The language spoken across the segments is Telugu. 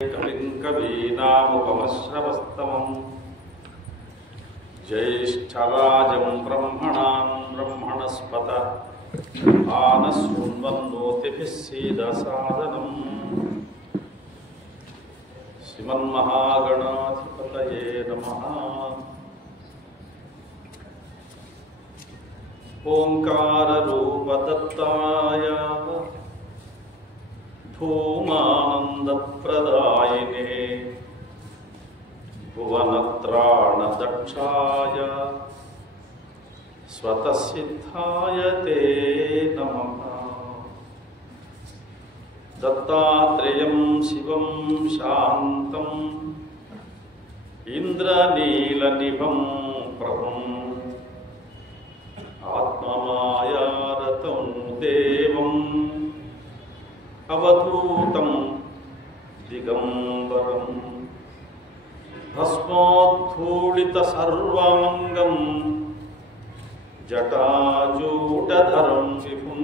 कवीनामुपमश्रवस्तमं ज्येष्ठराजं ब्रह्मणां ब्रह्मणस्पत आनशृण्वन्नोतिभिः सीदसादनम् श्रीमन्महागणाधिपतये नमः। ओंकाररूपदत्ताय धूमानन्दप्रदायिने भुवनत्राणदक्षाय स्वतःसिद्धाय ते नमः। दत्तात्रेयं शिवं शान्तम् इन्द्रनीलनिभं प्रभुम् आत्ममायारतं देवम् अवधूतं दिगंबरं भस्मोद्धूलितसर्वाङ्गं जटाजूटधरं विभुं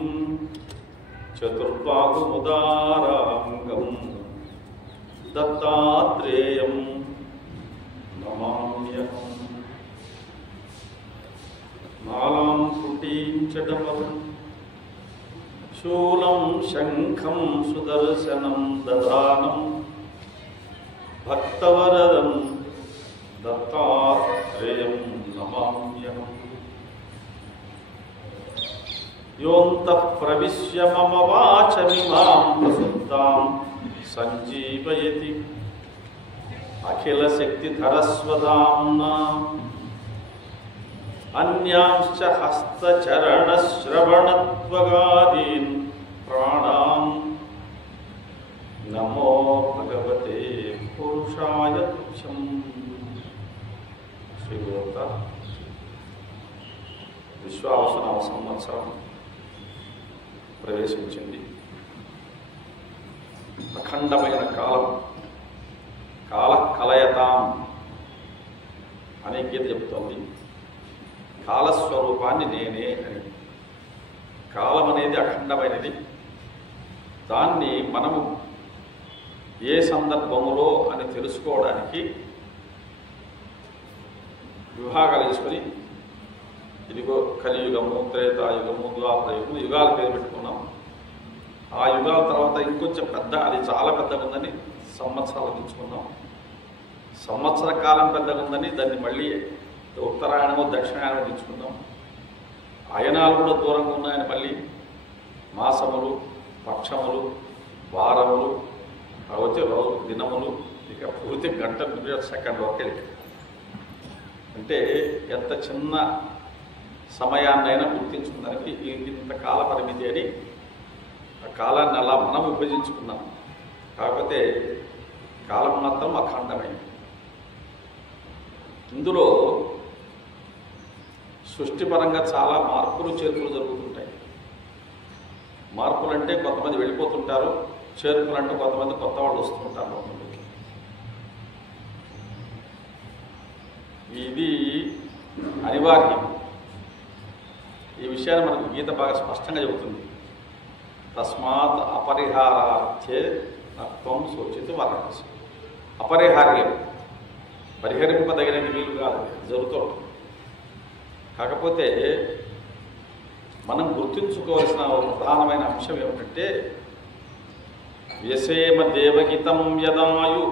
चतुर्बाहुमुदाराङ्गं दत्तात्रेयं नमाम्यहम्। मालां कुटीं च डमरुं शूलं शंखं सुदर्शनं ददानं भक्तवरदं दत्तात्रेयं नमाम्यहम्। योऽन्तः प्रविश्य मम वाचमिमां प्रसुप्तां सञ्जीवयति अखिलशक्तिधरस्वधाम्ना अन्यांश्च हस्तचरणश्रवणत्वगादीन् प्राणान् नमो भगवते पुरुषाय तुभ्यं। श्रीगोता విశ్వావసునామ సంవత్సరం ప్రవేశించింది. అఖండమైన కాలం కాల కలయతాం అనే గీత చెబుతోంది. కాలస్వరూపాన్ని నేనే అని. కాలం అనేది అఖండమైనది. దాన్ని మనము ఏ సందర్భములో అని తెలుసుకోవడానికి విభాగాలు వేసుకొని ఇదిగో కలియుగము, త్రేతాయుగము, ద్వాపరయుగము యుగాల పేరు పెట్టుకున్నాం. ఆ యుగాల తర్వాత ఇంకొంచెం పెద్ద, అది చాలా పెద్దగా ఉందని సంవత్సరాలు తెచ్చుకున్నాం. సంవత్సర కాలం పెద్దగా ఉందని దాన్ని మళ్ళీ ఉత్తరాయణము దక్షిణాయనము తెచ్చుకున్నాం. అయనాలు కూడా దూరంగా ఉన్నాయని మళ్ళీ మాసములు, పక్షములు, వారములు, వచ్చే రోజు దినములు, ఇక పూర్తి గంట సెకండ్ వరకు వెళ్ళి అంటే ఎంత చిన్న సమయాన్నైనా గుర్తించుకున్నానికి ఇంత కాల పరిమితి అని ఆ కాలాన్ని అలా మనం విభజించుకున్నాం. కాకపోతే కాలం మాత్రం అఖండమైంది. ఇందులో సృష్టిపరంగా చాలా మార్పులు చేర్పులు జరుగుతుంటాయి. మార్పులు అంటే కొంతమంది వెళ్ళిపోతుంటారు, చేర్పులు అంటే కొంతమంది కొత్త వాళ్ళు వస్తుంటారు. ఇది అనివార్యం. ఈ విషయాన్ని మనకు గీత బాగా స్పష్టంగా చెబుతుంది. తస్మాత్ అపరిహారార్థే తత్వం సూచిత వర్ణసి. అపరిహార్యం, పరిహరింపదగినది వీలు కాదు, జరుగుతూ ఉంటుంది. కాకపోతే మనం గుర్తుంచుకోవాల్సిన ప్రధానమైన అంశం ఏమిటంటే వ్యసేమ దేవహితం యదాయు.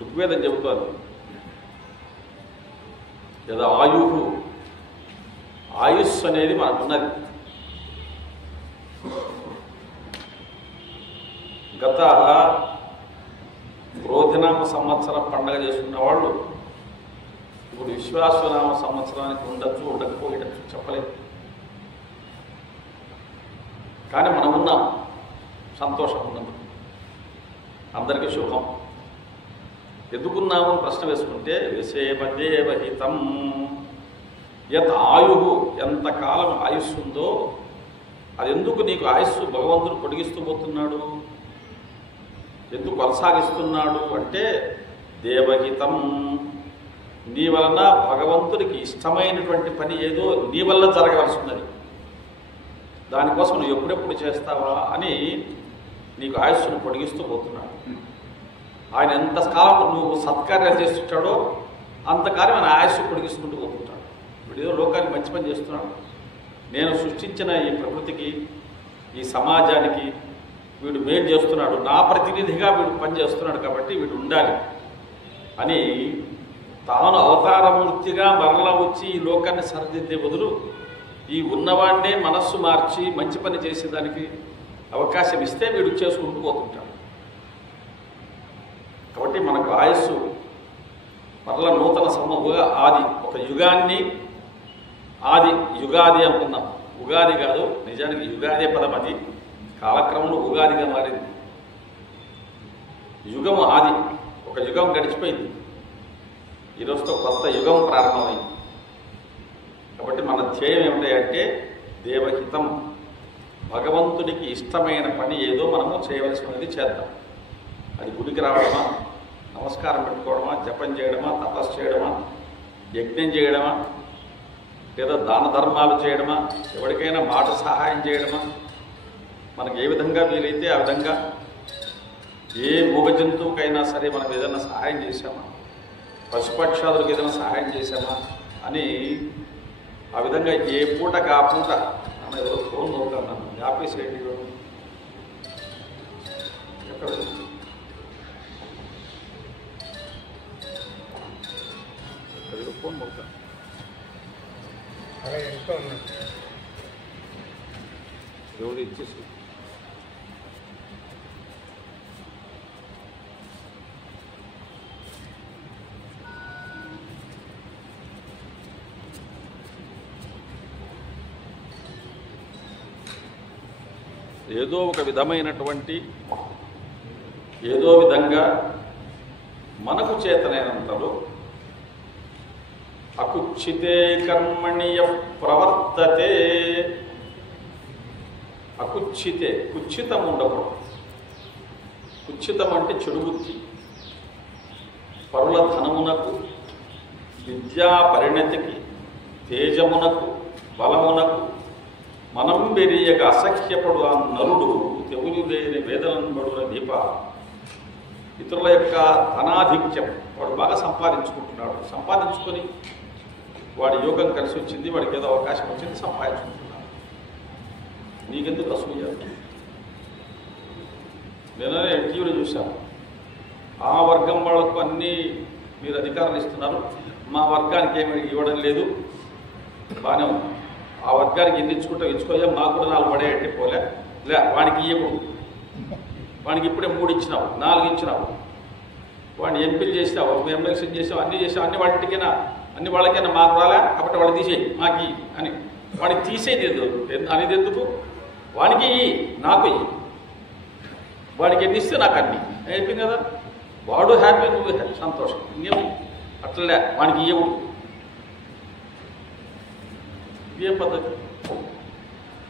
ఋగ్వేదం చెబుతోంది యదా ఆయు, ఆయుష్ అనేది మనకున్నది. గత క్రోధినామ సంవత్సరం పండగ చేసుకున్న వాళ్ళు ఇప్పుడు విశ్వాసనామ సంవత్సరానికి ఉండొచ్చు, ఉండకపోయేటచ్చు చెప్పలేదు. కానీ మనం ఉన్నాం, సంతోషం ఉన్నాం, అందరికీ శుభం. ఎందుకున్నామని ప్రశ్న వేసుకుంటే విషేమదేవహితం యత్ ఆయు, ఎంతకాలం ఆయుష్ ఉందో అది ఎందుకు నీకు ఆయుస్సు భగవంతుడు పొడిగిస్తూ పోతున్నాడు, ఎందుకు కొనసాగిస్తున్నాడు అంటే దేవహితం, నీ వలన భగవంతుడికి ఇష్టమైనటువంటి పని ఏదో నీ వల్ల జరగవలసి ఉన్నది. దానికోసం నువ్వు ఎప్పుడెప్పుడు చేస్తావా అని నీకు ఆయుస్సును పొడిగిస్తూ పోతున్నాడు. ఆయన ఎంతకాలం నువ్వు సత్కార్యాలు చేస్తుంటాడో అంతకాలం ఆయన ఆయుస్సు పొడిగిస్తుంటూ పోతుంటాడు. వీడు లోకానికి మంచి పని చేస్తున్నాడు. నేను సృష్టించిన ఈ ప్రకృతికి, ఈ సమాజానికి వీడు మేలు చేస్తున్నాడు, నా ప్రతినిధిగా వీడు పని చేస్తున్నాడు కాబట్టి వీడు ఉండాలి అని తాను అవతారమూర్తిగా మరలా వచ్చి ఈ లోకాన్ని సరిదిద్దే బదులు ఈ ఉన్నవాడినే మనస్సు మార్చి మంచి పని చేసేదానికి అవకాశం ఇస్తే వీడు చేసుకుంటూ పోతుంటాడు. కాబట్టి మనకు ఆయుస్సు మరలా నూతన ఆది ఒక యుగాన్ని ఆది యుగాది అనుకున్నాం. ఉగాది కాదు, నిజానికి యుగాదే పదం, అది కాలక్రమంలో ఉగాదిగా మారింది. యుగము ఆది, ఒక యుగం గడిచిపోయింది, ఈరోజుతో కొత్త యుగం ప్రారంభమైంది. కాబట్టి మన ధ్యేయం ఏమిటంటే దేవహితం, భగవంతుడికి ఇష్టమైన పని ఏదో మనము చేయవలసినది చేద్దాం. అది గుడికి రావడమా, నమస్కారం పెట్టుకోవడమా, జపం చేయడమా, తపస్సు చేయడమా, యజ్ఞం చేయడమా, లేదా దాన ధర్మాలు చేయడమా, ఎవరికైనా మాట సహాయం చేయడమా, మనకు ఏ విధంగా వీలైతే ఆ విధంగా, ఏ మూగ జంతువుకైనా సరే మనం ఏదైనా సహాయం చేశామా, పశుపక్షాదులకు ఏదైనా సహాయం చేశామా అని ఆ విధంగా ఏ పూటకు ఆ పూట అన్న ఎవరో ఫోన్ అవుతాను నన్ను ఆపేసేయండి. ఎక్కడ ఫోన్ అవుతాను ఎవరు ఇచ్చేసి ఏదో ఒక విధమైనటువంటి ఏదో విధంగా మనకు చేతనైనంతలో అకుచ్చితే కర్మణియ ప్రవర్తతే. అకుచ్చితే, కుచ్చితం ఉండకూడదు. కుచ్చితం అంటే చెడు బుద్ధి. పరుల ధనమునకు, విద్యా పరిణతికి, తేజమునకు, బలమునకు మనం బెరియక అసఖ్యపడు ఆ నరుడు తెవులు లేని వేదనబడున దీప. ఇతరుల యొక్క ధనాధిక్యం, వాడు బాగా సంపాదించుకుంటున్నాడు, సంపాదించుకొని వాడి యోగం కలిసి వచ్చింది, వాడికి ఏదో అవకాశం వచ్చింది, సంపాదించుకుంటున్నాడు. నీకెందుకు అసూయ? నేనే టీవీలో చూశాను, ఆ వర్గం వాళ్లకు అన్నీ మీరు అధికారులు ఇస్తున్నారు, మా వర్గానికి ఏమి ఇవ్వడం లేదు, బాగానే ఉంది. ఆ వర్గానికి ఎన్ని ఇచ్చుకోయా, మాకు కూడా 4 పడేయంటే పోలే, లే వాడికి ఇవ్వకూడదు, వాడికి ఇప్పుడే 3 ఇచ్చినావు, 4 ఇచ్చినావు, వాడిని ఎంపీలు చేసినావు, ఎమ్మెల్సీ చేసావు, అన్నీ చేసావు, అన్ని వాటికైనా అన్ని వాళ్ళకైనా మాకు రాలే కాబట్టి వాడికి తీసేయి, మాకి అని వాడికి తీసేది అనేది ఎందుకు? వాడికి నాకు వాడికి ఎన్ని ఇస్తే నాకు అన్ని అయిపోయింది కదా, వాడు హ్యాపీ, నువ్వు హ్యాపీ, సంతోషం. ఇంకేం అట్లలే వాడికి ఇవ్వవు. ఏం పద్ధతి?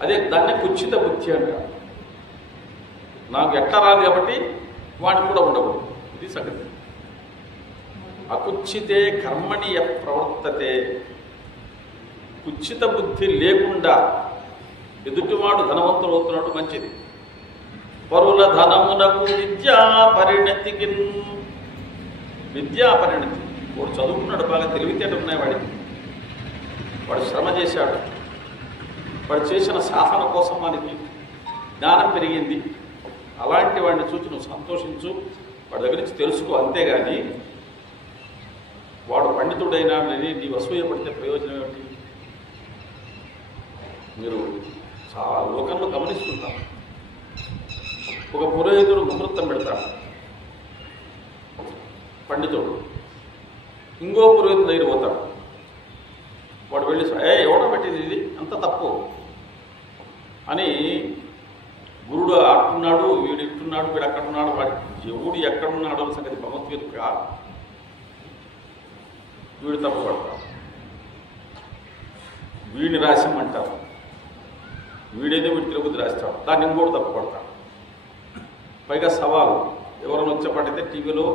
అదే దాన్ని కుచ్చిత బుద్ధి అంటారు. నాకు ఎట్లా రాదు కాబట్టి వాడికి కూడా ఉండకూడదు, ఇది సంగతి. అకుచ్చితే కర్మణి ప్రవర్తతే. కుచ్చిత బుద్ధి లేకుండా ఎదుటివాడు ధనవంతుడు అవుతున్నాడు, మంచిది. పరుల ధనమునకు విద్యా పరిణతికి. విద్యా పరిణతి, వాడు చదువుకున్నాడు, బాగా తెలివితేటలు ఉన్నాయి వాడికి, వాడు శ్రమ చేశాడు, వాడు చేసిన సాధన కోసం మనకి జ్ఞానం పెరిగింది. అలాంటి వాడిని చూసి నువ్వు సంతోషించు, వాడి దగ్గర నుంచి తెలుసుకో. అంతేగాని వాడు పండితుడైనా నీ అసూయపడితే ప్రయోజనం ఏమిటి? మీరు చాలా లోకంలో గమనిస్తుంటారు, ఒక పురోహితుడు ముహూర్తం పెడతాడు, పండితుడు ఇంకో పురోహితుడు దగ్గర పోతాడు, వాడు వెళ్ళి ఎవడో పెట్టింది ఇది అంత తప్పు అని గురుడు ఆడుతున్నాడు, వీడు ఇట్టున్నాడు, వీడు అక్కడ ఉన్నాడు, వాడి ఎవడు ఎక్కడున్నాడు అని సంగతి భగవద్గీతగా వీడు తప్పు పడతాడు, వీడిని రాసిమ్మంటారు, వీడేదో వీడి తిరుగుద్ది రాస్తాడు, దాన్ని ఇంకోటి తప్పు పడతాడు. పైగా సవాలు, ఎవరైనా వచ్చేపడితే టీవీలో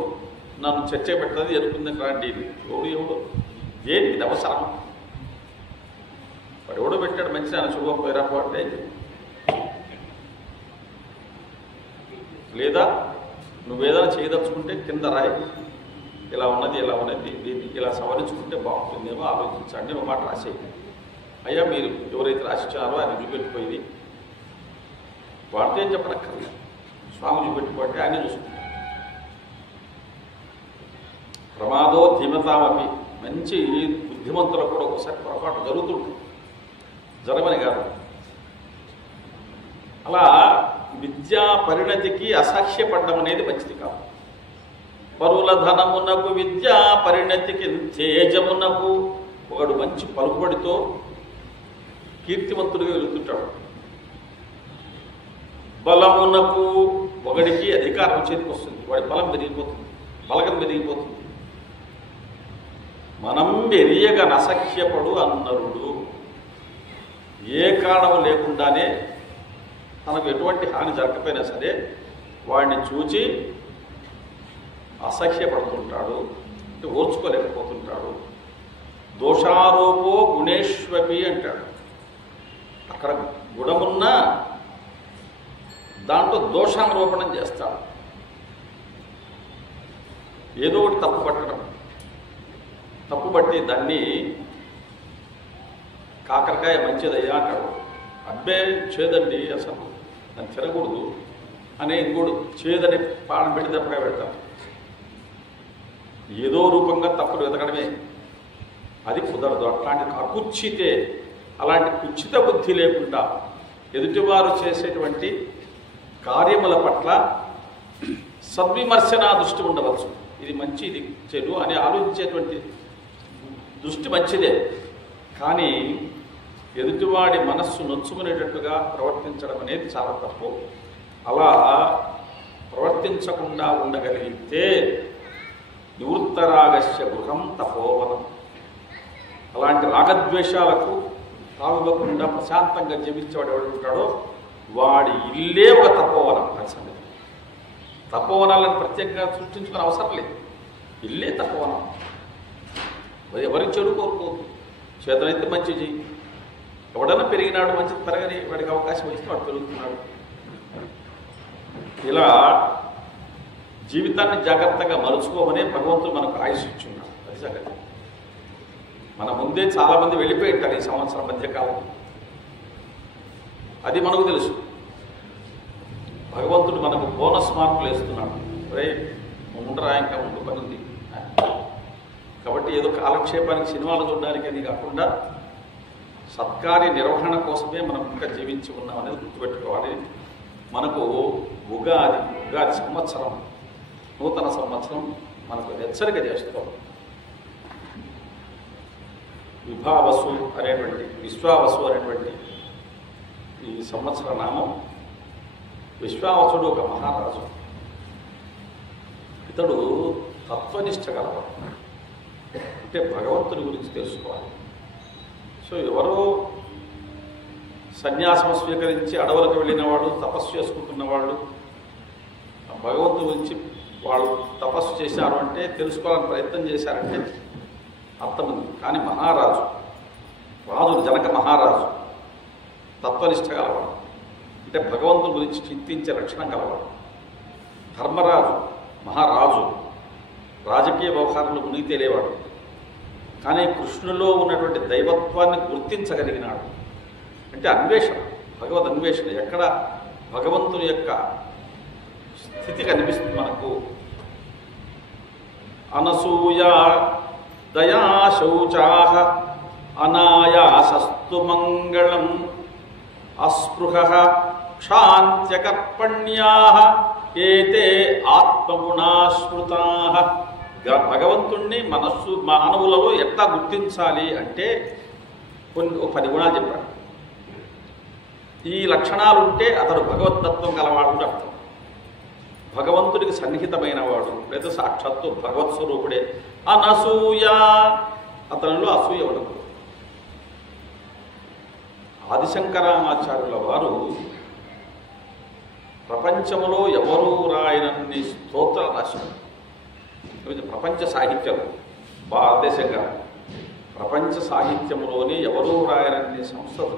నన్ను చర్చ పెట్టదు, ఎదుర్కొందని రాండి, ఎవడు ఏంటి ఇది అవసరం? వాడు ఎవడో పెట్టాడు, మంచి ఆయన శుభం పేరాపు అంటే లేదా నువ్వేదైనా చేయదలుచుకుంటే కింద రాయి, ఇలా ఉన్నది దీన్ని ఇలా సవరించుకుంటే బాగుంటుందేమో ఆలోచించండి, ఒక మాట రాసేయండి. అయ్యా మీరు ఎవరైతే రాసిచ్చారో ఆయన చూపెట్టిపోయింది వాడితో ఏం చెప్పనక్కర్లేదు, స్వామి చూపెట్టుకుంటే ఆయన చూసుకుంటారు. ప్రమాదో ధీమతామపి, మంచి బుద్ధిమంతులకు కూడా ఒకసారి పొరపాటు జరుగుతుంటుంది, జరగని కాదు. అలా విద్యా పరిణతికి అసాక్ష్యపడడం అనేది మంచిది కాదు. పరుల ధనమునకు విద్యా పరిణతికి తేజమునకు, ఒకడు మంచి పలుకుబడితో కీర్తివంతుడిగా వెలుగుతుంటాడు. బలమునకు, ఒకడికి అధికారం చేతికి వస్తుంది, వాడి బలం పెరిగిపోతుంది, బలగం పెరిగిపోతుంది. మనం ఎరియగ నసఖ్యపడు అన్నరుడు, ఏ కారణం లేకుండానే తనకు ఎటువంటి హాని జరగకపోయినా సరే వాడిని చూచి అసహ్యపడుతుంటాడు, అంటే ఓర్చుకోలేకపోతుంటాడు. దోషారోపో గుణేశ్వపి అంటాడు. అక్కడ గుణమున్న దాంట్లో దోషారోపణం చేస్తాడు. ఏదో ఒకటి తప్పు పట్టడం, తప్పు పట్టి దాన్ని కాకరకాయ మంచిదయ్యా అంటాడు. అబ్బే చేదండి అసలు దాన్ని తినకూడదు అనే ఇంకోడు చేదని పాడం పెట్టి తప్పగా పెడతాం. ఏదో రూపంగా తప్పులు వెతకడమే, అది కుదరదు. అట్లాంటి అకుచ్చితే, అలాంటి కుచ్చిత బుద్ధి లేకుండా ఎదుటివారు చేసేటువంటి కార్యముల పట్ల సద్విమర్శన దృష్టి ఉండవచ్చు. ఇది మంచి, ఇది చెడు అని ఆలోచించేటువంటి దృష్టి మంచిదే, కానీ ఎదుటివాడి మనస్సు నొచ్చుకునేటట్టుగా ప్రవర్తించడం అనేది చాలా తప్పు. అలా ప్రవర్తించకుండా ఉండగలిగితే నివృత్తరాగస్య గృహం తపోవనం. అలాంటి రాగద్వేషాలకు తావివ్వకుండా ప్రశాంతంగా జీవించేవాడు ఎవడు ఉంటాడో వాడి ఇల్లే ఒక తపోవనం. అది సంగతి. తపోవనాలను ప్రత్యేకంగా సృష్టించుకునే అవసరం లేదు, ఇల్లే తపోవనం. ఎవరికి చెడు కోరుకోవద్దు, చేతనైతే మంచి చెయ్యి. ఎవడన్నా పెరిగినాడు, మంచిది పెరగని, వాడికి అవకాశం వచ్చింది, వాడు పెరుగుతున్నాడు. ఇలా జీవితాన్ని జాగ్రత్తగా మలుచుకోమనే భగవంతుడు మనకు ఆయుష్ ఇచ్చున్నాడు. అది సంగతి. మన ముందే చాలామంది వెళ్ళిపోయి ఉంటారు ఈ సంవత్సరం మధ్యకాలం, అది మనకు తెలుసు. భగవంతుడు మనకు బోనస్ మార్కులు వేస్తున్నాడు. రే ఉండరా, ఇంకా ఉండు పని ఉంది. కాబట్టి ఏదో కాలక్షేపానికి సినిమాలు చూడడానికి అది కాకుండా సత్కార్య నిర్వహణ కోసమే మనం ఇంకా జీవించి ఉన్నాం అనేది గుర్తుపెట్టుకోవాలి. మనకు ఉగాది సంవత్సరం, నూతన సంవత్సరం మనకు హెచ్చరిక చేస్తుంది. విశ్వావసు అనేటువంటి ఈ సంవత్సర నామం. విశ్వావసుడు ఒక మహారాజు. ఇతడు తత్వనిష్ట గలవాడు, అంటే భగవంతుని గురించి తెలుసుకోవాలి. సో ఎవరో సన్యాసం స్వీకరించి అడవులకు వెళ్ళినవాడు, తపస్సు చేసుకుంటున్నవాడు, భగవంతుని గురించి వాళ్ళు తపస్సు చేశారు అంటే, తెలుసుకోవాలని ప్రయత్నం చేశారంటే అర్థం ఉంది. కానీ మహారాజు, జనక మహారాజు తత్వనిష్ట గలవాడు, అంటే భగవంతుని గురించి చింతించే లక్షణం గలవాడు. ధర్మరాజు మహారాజు, రాజకీయ వ్యవహారంలో మునిగి తేలేవాడు, కానీ కృష్ణులో ఉన్నటువంటి దైవత్వాన్ని గుర్తించగలిగినాడు. అంటే అన్వేషణ, భగవద్ అన్వేషణ. ఎక్కడ భగవంతుని యొక్క స్థితి కనిపిస్తుంది మనకు. అనసూయ దయా శౌచాః అనాయాసస్తు మంగళం అస్పృహః క్షాంత్యకర్పణ్యాః ఏతే ఆత్మగుణాశ్రుతాః. భగవంతుణ్ణి మనస్సు మానవులలో ఎట్లా గుర్తించాలి అంటే కొన్ని 10 గుణాలు చెప్పాడు. ఈ లక్షణాలు ఉంటే అతడు భగవద్దత్వం గలవాడు అర్థం. భగవంతుడికి సన్నిహితమైన వాడు, లేదా సాక్షాత్తు భగవత్ స్వరూపుడే. అనసూయ, అతనిలో అసూయ ఉండదు. ఆదిశంకరాచార్యుల వారు ప్రపంచంలో ఎవరూ రాయనన్ని స్తోత్రాలు రాశారు. ప్రపంచ సాహిత్యం భారతదేశంగా ప్రపంచ సాహిత్యంలోని ఎవరూ రాయనన్ని సంస్థలు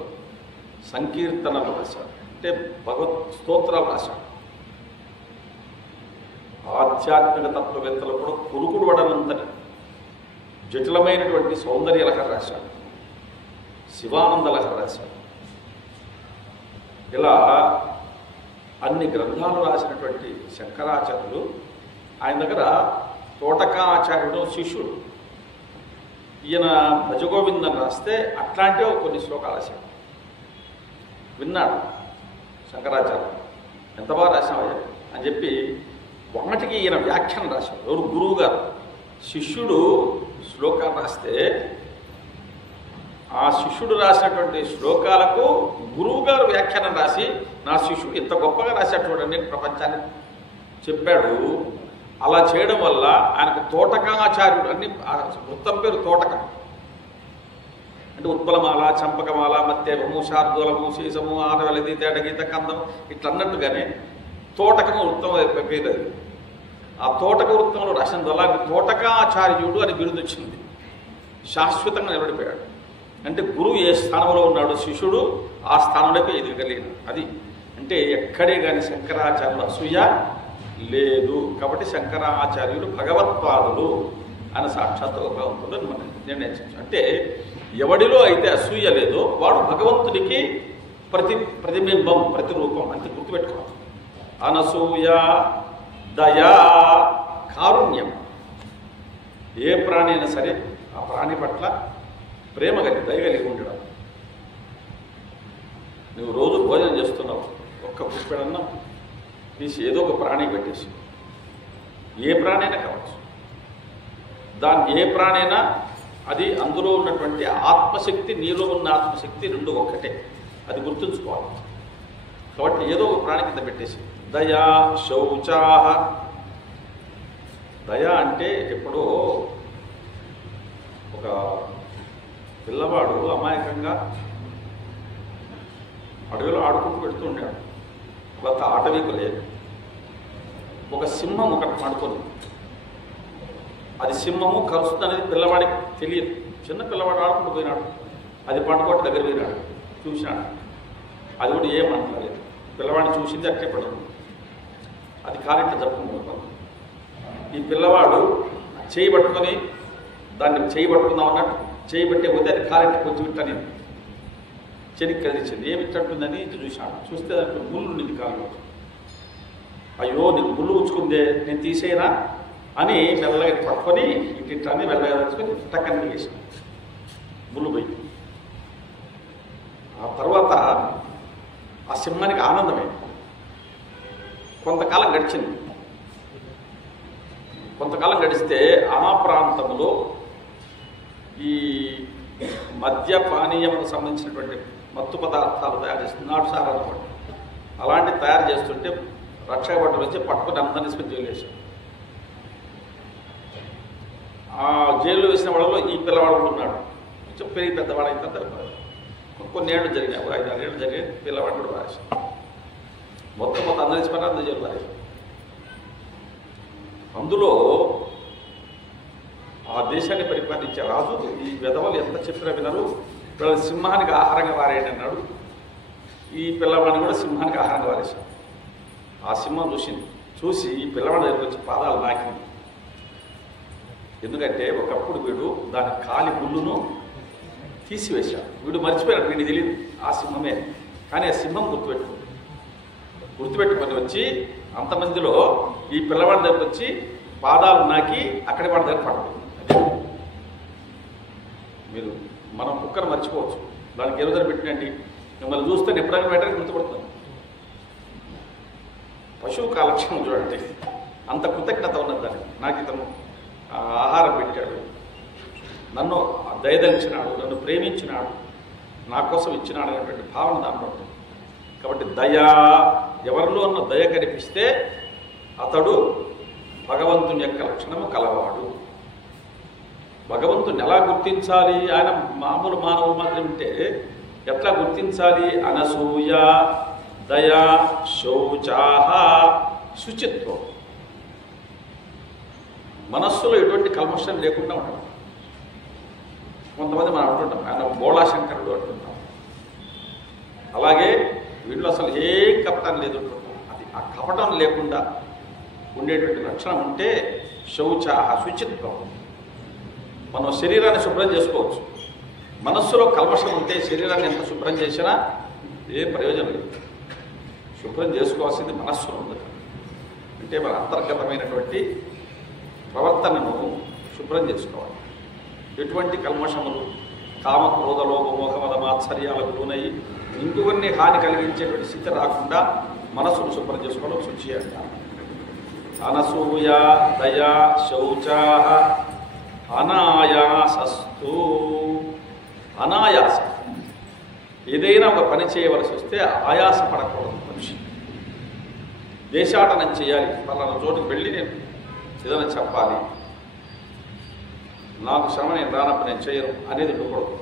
సంకీర్తనలు రాశారు, అంటే భగవత్ స్తోత్రాలు రాశారు. ఆధ్యాత్మిక తత్వవేత్తలు కూడా కురుకుడు పడనంతటి జటిలమైనటువంటి సౌందర్య లహరి రాశాడు, శివానంద లహరి రాశాడు. ఇలా అన్ని గ్రంథాలు రాసినటువంటి శంకరాచార్యులు ఆయన దగ్గర తోటకాచార్యుడు శిష్యుడు. ఈయన భజగోవిందని రాస్తే అట్లాంటివి కొన్ని శ్లోకాలు రాశాడు. విన్నాడు శంకరాచార్యులు, ఎంత బాగా రాశామయ్యా అని చెప్పి ఒకటికి ఈయన వ్యాఖ్యానం రాశాడు. ఎవరు? గురువు గారు. శిష్యుడు శ్లోకాలు రాస్తే ఆ శిష్యుడు రాసినటువంటి శ్లోకాలకు గురువు గారు వ్యాఖ్యానం రాసి నా శిష్యుడు ఇంత గొప్పగా రాశాడు చూడండి ప్రపంచానికి చెప్పాడు. అలా చేయడం వల్ల ఆయనకు తోటకాచార్యుడు అన్ని వృత్తం పేరు తోటకం. అంటే ఉత్పలమాల, చంపకమాల, మత్తేవము, శార్దూలము, శీసము, ఆరవెలది, తేటగీత, కందం ఇట్లా అన్నట్టుగానే తోటకము వృత్తం పేరు అది. ఆ తోటక వృత్తంలో రాసిన వల్ల తోటకాచార్యుడు అని బిరుదు వచ్చింది. శాశ్వతంగా నిలబడిపోయాడు. అంటే గురువు ఏ స్థానంలో ఉన్నాడు, శిష్యుడు ఆ స్థానంలోకి ఎదగలిగిన అది. అంటే ఎక్కడే కానీ శంకరాచార్యులు అసూయ లేదు. కాబట్టి శంకరాచార్యులు భగవత్పాదులు అని సాక్షాత్తు భగవంతుడు మనం నిర్ణయించవచ్చు. అంటే ఎవడిలో అయితే అసూయ లేదో వాడు భగవంతుడికి ప్రతిబింబం, ప్రతిరూపం అంతే గుర్తుపెట్టుకోవాలి. అనసూయ, దయా, కారుణ్యం. ఏ ప్రాణి అయినా సరే ఆ ప్రాణి పట్ల ప్రేమ కలిగి, దయ కలిగి ఉండడం. నువ్వు రోజు భోజనం చేస్తున్నావు, ఒక్క పుష్పెడన్నా తీసి ఏదో ఒక ప్రాణికి పెట్టేసి, ఏ ప్రాణైనా కావచ్చు, దాన్ని ఏ ప్రాణైనా అది అందులో ఉన్నటువంటి ఆత్మశక్తి, నీలో ఉన్న ఆత్మశక్తి రెండు ఒక్కటే, అది గుర్తుంచుకోవాలి. కాబట్టి ఏదో ఒక ప్రాణి కింద పెట్టేసి. దయా, శౌచాహ. దయ అంటే ఎప్పుడో ఒక పిల్లవాడు అమాయకంగా అడవిలో ఆడుకుంటూ పెడుతూ ఉండాడు. వాళ్ళ ఆటవీకు లేదు. ఒక సింహం ఒకటి పడుకొని, అది సింహము కరుస్తుంది అనేది పిల్లవాడికి తెలియదు. చిన్న పిల్లవాడు ఆడుకుంటూ పోయినాడు, అది పండుకోటి దగ్గర పోయినాడు, చూసినాడు. అది కూడా ఏమంటలేదు. పిల్లవాడిని చూసింది అట్టే పడదు, అది కాలిట్లా జరుపుకుంటున్నాడు. ఈ పిల్లవాడు చేయి పట్టుకొని దాన్ని చేయి పట్టుకుందాం అన్నట్టు చేయి పట్టే పోతే అది కాలిట్లా కొంచెం ఇట్టని చెనికి కలిసింది. ఏమి ఇట్టంటుందని ఇది చూశాడు. చూస్తే దాంట్లో ముళ్ళు ఉండింది కాలు. అయ్యో నీకు ముళ్ళు ఉంచుకుందే, నేను తీసేయనా అని మెల్లగా పట్టుకొని ఇట్టింటాన్ని మెల్లగా తెచ్చుకొని టక్కని వేసాను, ముళ్ళు పోయి. ఆ తర్వాత ఆ సింహానికి ఆనందమే. కొంతకాలం గడిచింది. కొంతకాలం గడిస్తే ఆ ప్రాంతంలో ఈ మద్యపానీయములకు సంబంధించినటువంటి మత్తు పదార్థాలు తయారు చేస్తుంది, నాటు సారా అనమాట. అలాంటి తయారు చేస్తుంటే రక్షక భటులు వచ్చి పట్టుకుని అందరినీ జైలు వేశారు. ఆ జైలు వేసిన వాళ్ళలో ఈ పిల్లవాడు ఉన్నాడు. కొంచెం పెరిగి పెద్దవాడు అయిన తర్వాత కొన్ని ఏళ్ళు జరిగాయి, 5-6 ఏళ్ళు జరిగాయి. పిల్లవాడు కూడా రాశారు. మొత్తం అందరి పని అందరూ జైలు రాశారు. అందులో ఆ దేశాన్ని పరిపాలించే రాజు ఈ విధవలు ఎంత చెప్పినా వినరు, వీళ్ళ సింహానికి ఆహారంగా వారేయండి అన్నాడు. ఈ పిల్లవాడిని కూడా సింహానికి ఆహారంగా వారేశాడు. ఆ సింహం చూసి ఈ పిల్లవాడి దగ్గర వచ్చి పాదాలు నాకింది. ఎందుకంటే ఒకప్పుడు వీడు దాని కాలి ముళ్ళును తీసివేశాడు. వీడు మర్చిపోయాడు, వీడికి తెలియదు ఆ సింహమే. కానీ ఆ సింహం గుర్తుపెట్టుకొని వచ్చి అంతమందిలో ఈ పిల్లవాడి దగ్గర వచ్చి పాదాలు నాకి అక్కడి వాడి దగ్గర పడుతుంది. మీరు మనం కుక్కను మర్చిపోవచ్చు, దానికి ఏ రోజున పెట్టినండి మిమ్మల్ని చూస్తే ఎప్పుడైనా వెంటనే గుర్తుపడుతుంది. పశువు కాలక్షేమం చూడండి, అంత కృతజ్ఞత ఉన్నది దానికి. నాకు ఇతను ఆహారం పెట్టాడు, నన్ను దయదలిచినాడు, నన్ను ప్రేమించినాడు, నా కోసం ఇచ్చినాడు అనేటువంటి భావన దాంట్లో ఉంటుంది. కాబట్టి దయ, ఎవరిలో ఉన్న దయ కనిపిస్తే అతడు భగవంతుని యొక్క లక్షణము కలవాడు. భగవంతుని ఎలా గుర్తించాలి? ఆయన మామూలు మానవులు మాత్రం ఉంటే ఎట్లా గుర్తించాలి? అనసూయ, దయ, శౌచాహ, శుచిత్వం. మనస్సులో ఎటువంటి కల్మషం లేకుండా ఉండడం. కొంతమంది మనం అంటుంటాం ఆయన బోళాశంకరుడు అంటుంటాం. అలాగే వీళ్ళు అసలు ఏ కపటం లేదు అంటుంటాం. అది ఆ కపటం లేకుండా ఉండేటువంటి లక్షణం ఉంటే శౌచాహ శుచిత్వం. మనం శరీరాన్ని శుభ్రం చేసుకోవచ్చు. మనస్సులో కల్మషం ఉంటే శరీరాన్ని ఎంత శుభ్రం చేసినా ఏ ప్రయోజనం లేదు. శుభ్రం చేసుకోవాల్సింది మనస్సులో ఉంది. అంటే మన అంతర్గతమైనటువంటి ప్రవర్తనను శుభ్రం చేసుకోవాలి. ఎటువంటి కల్మషములు, కామ క్రోధ లోభ మోహ మద మాత్సర్యాలకు లోనయ్యి ఇంకొన్ని హాని కలిగించేటువంటి స్థితి రాకుండా మనస్సును శుభ్రం చేసుకోవడం శుచి అంటారు. అనసూయ దయా శౌచాహ అనాయాసస్తు. అనాయాసం, ఏదైనా ఒక పని చేయవలసి వస్తే ఆయాసపడకూడదు మనిషి. దేశాటనం చేయాలి, పలానా చోటుకు వెళ్ళి నేను ఏదైనా చెప్పాలి, నాకు శ్రమ నేను రానప్పుడు నేను చేయను అనేది ఉండకూడదు.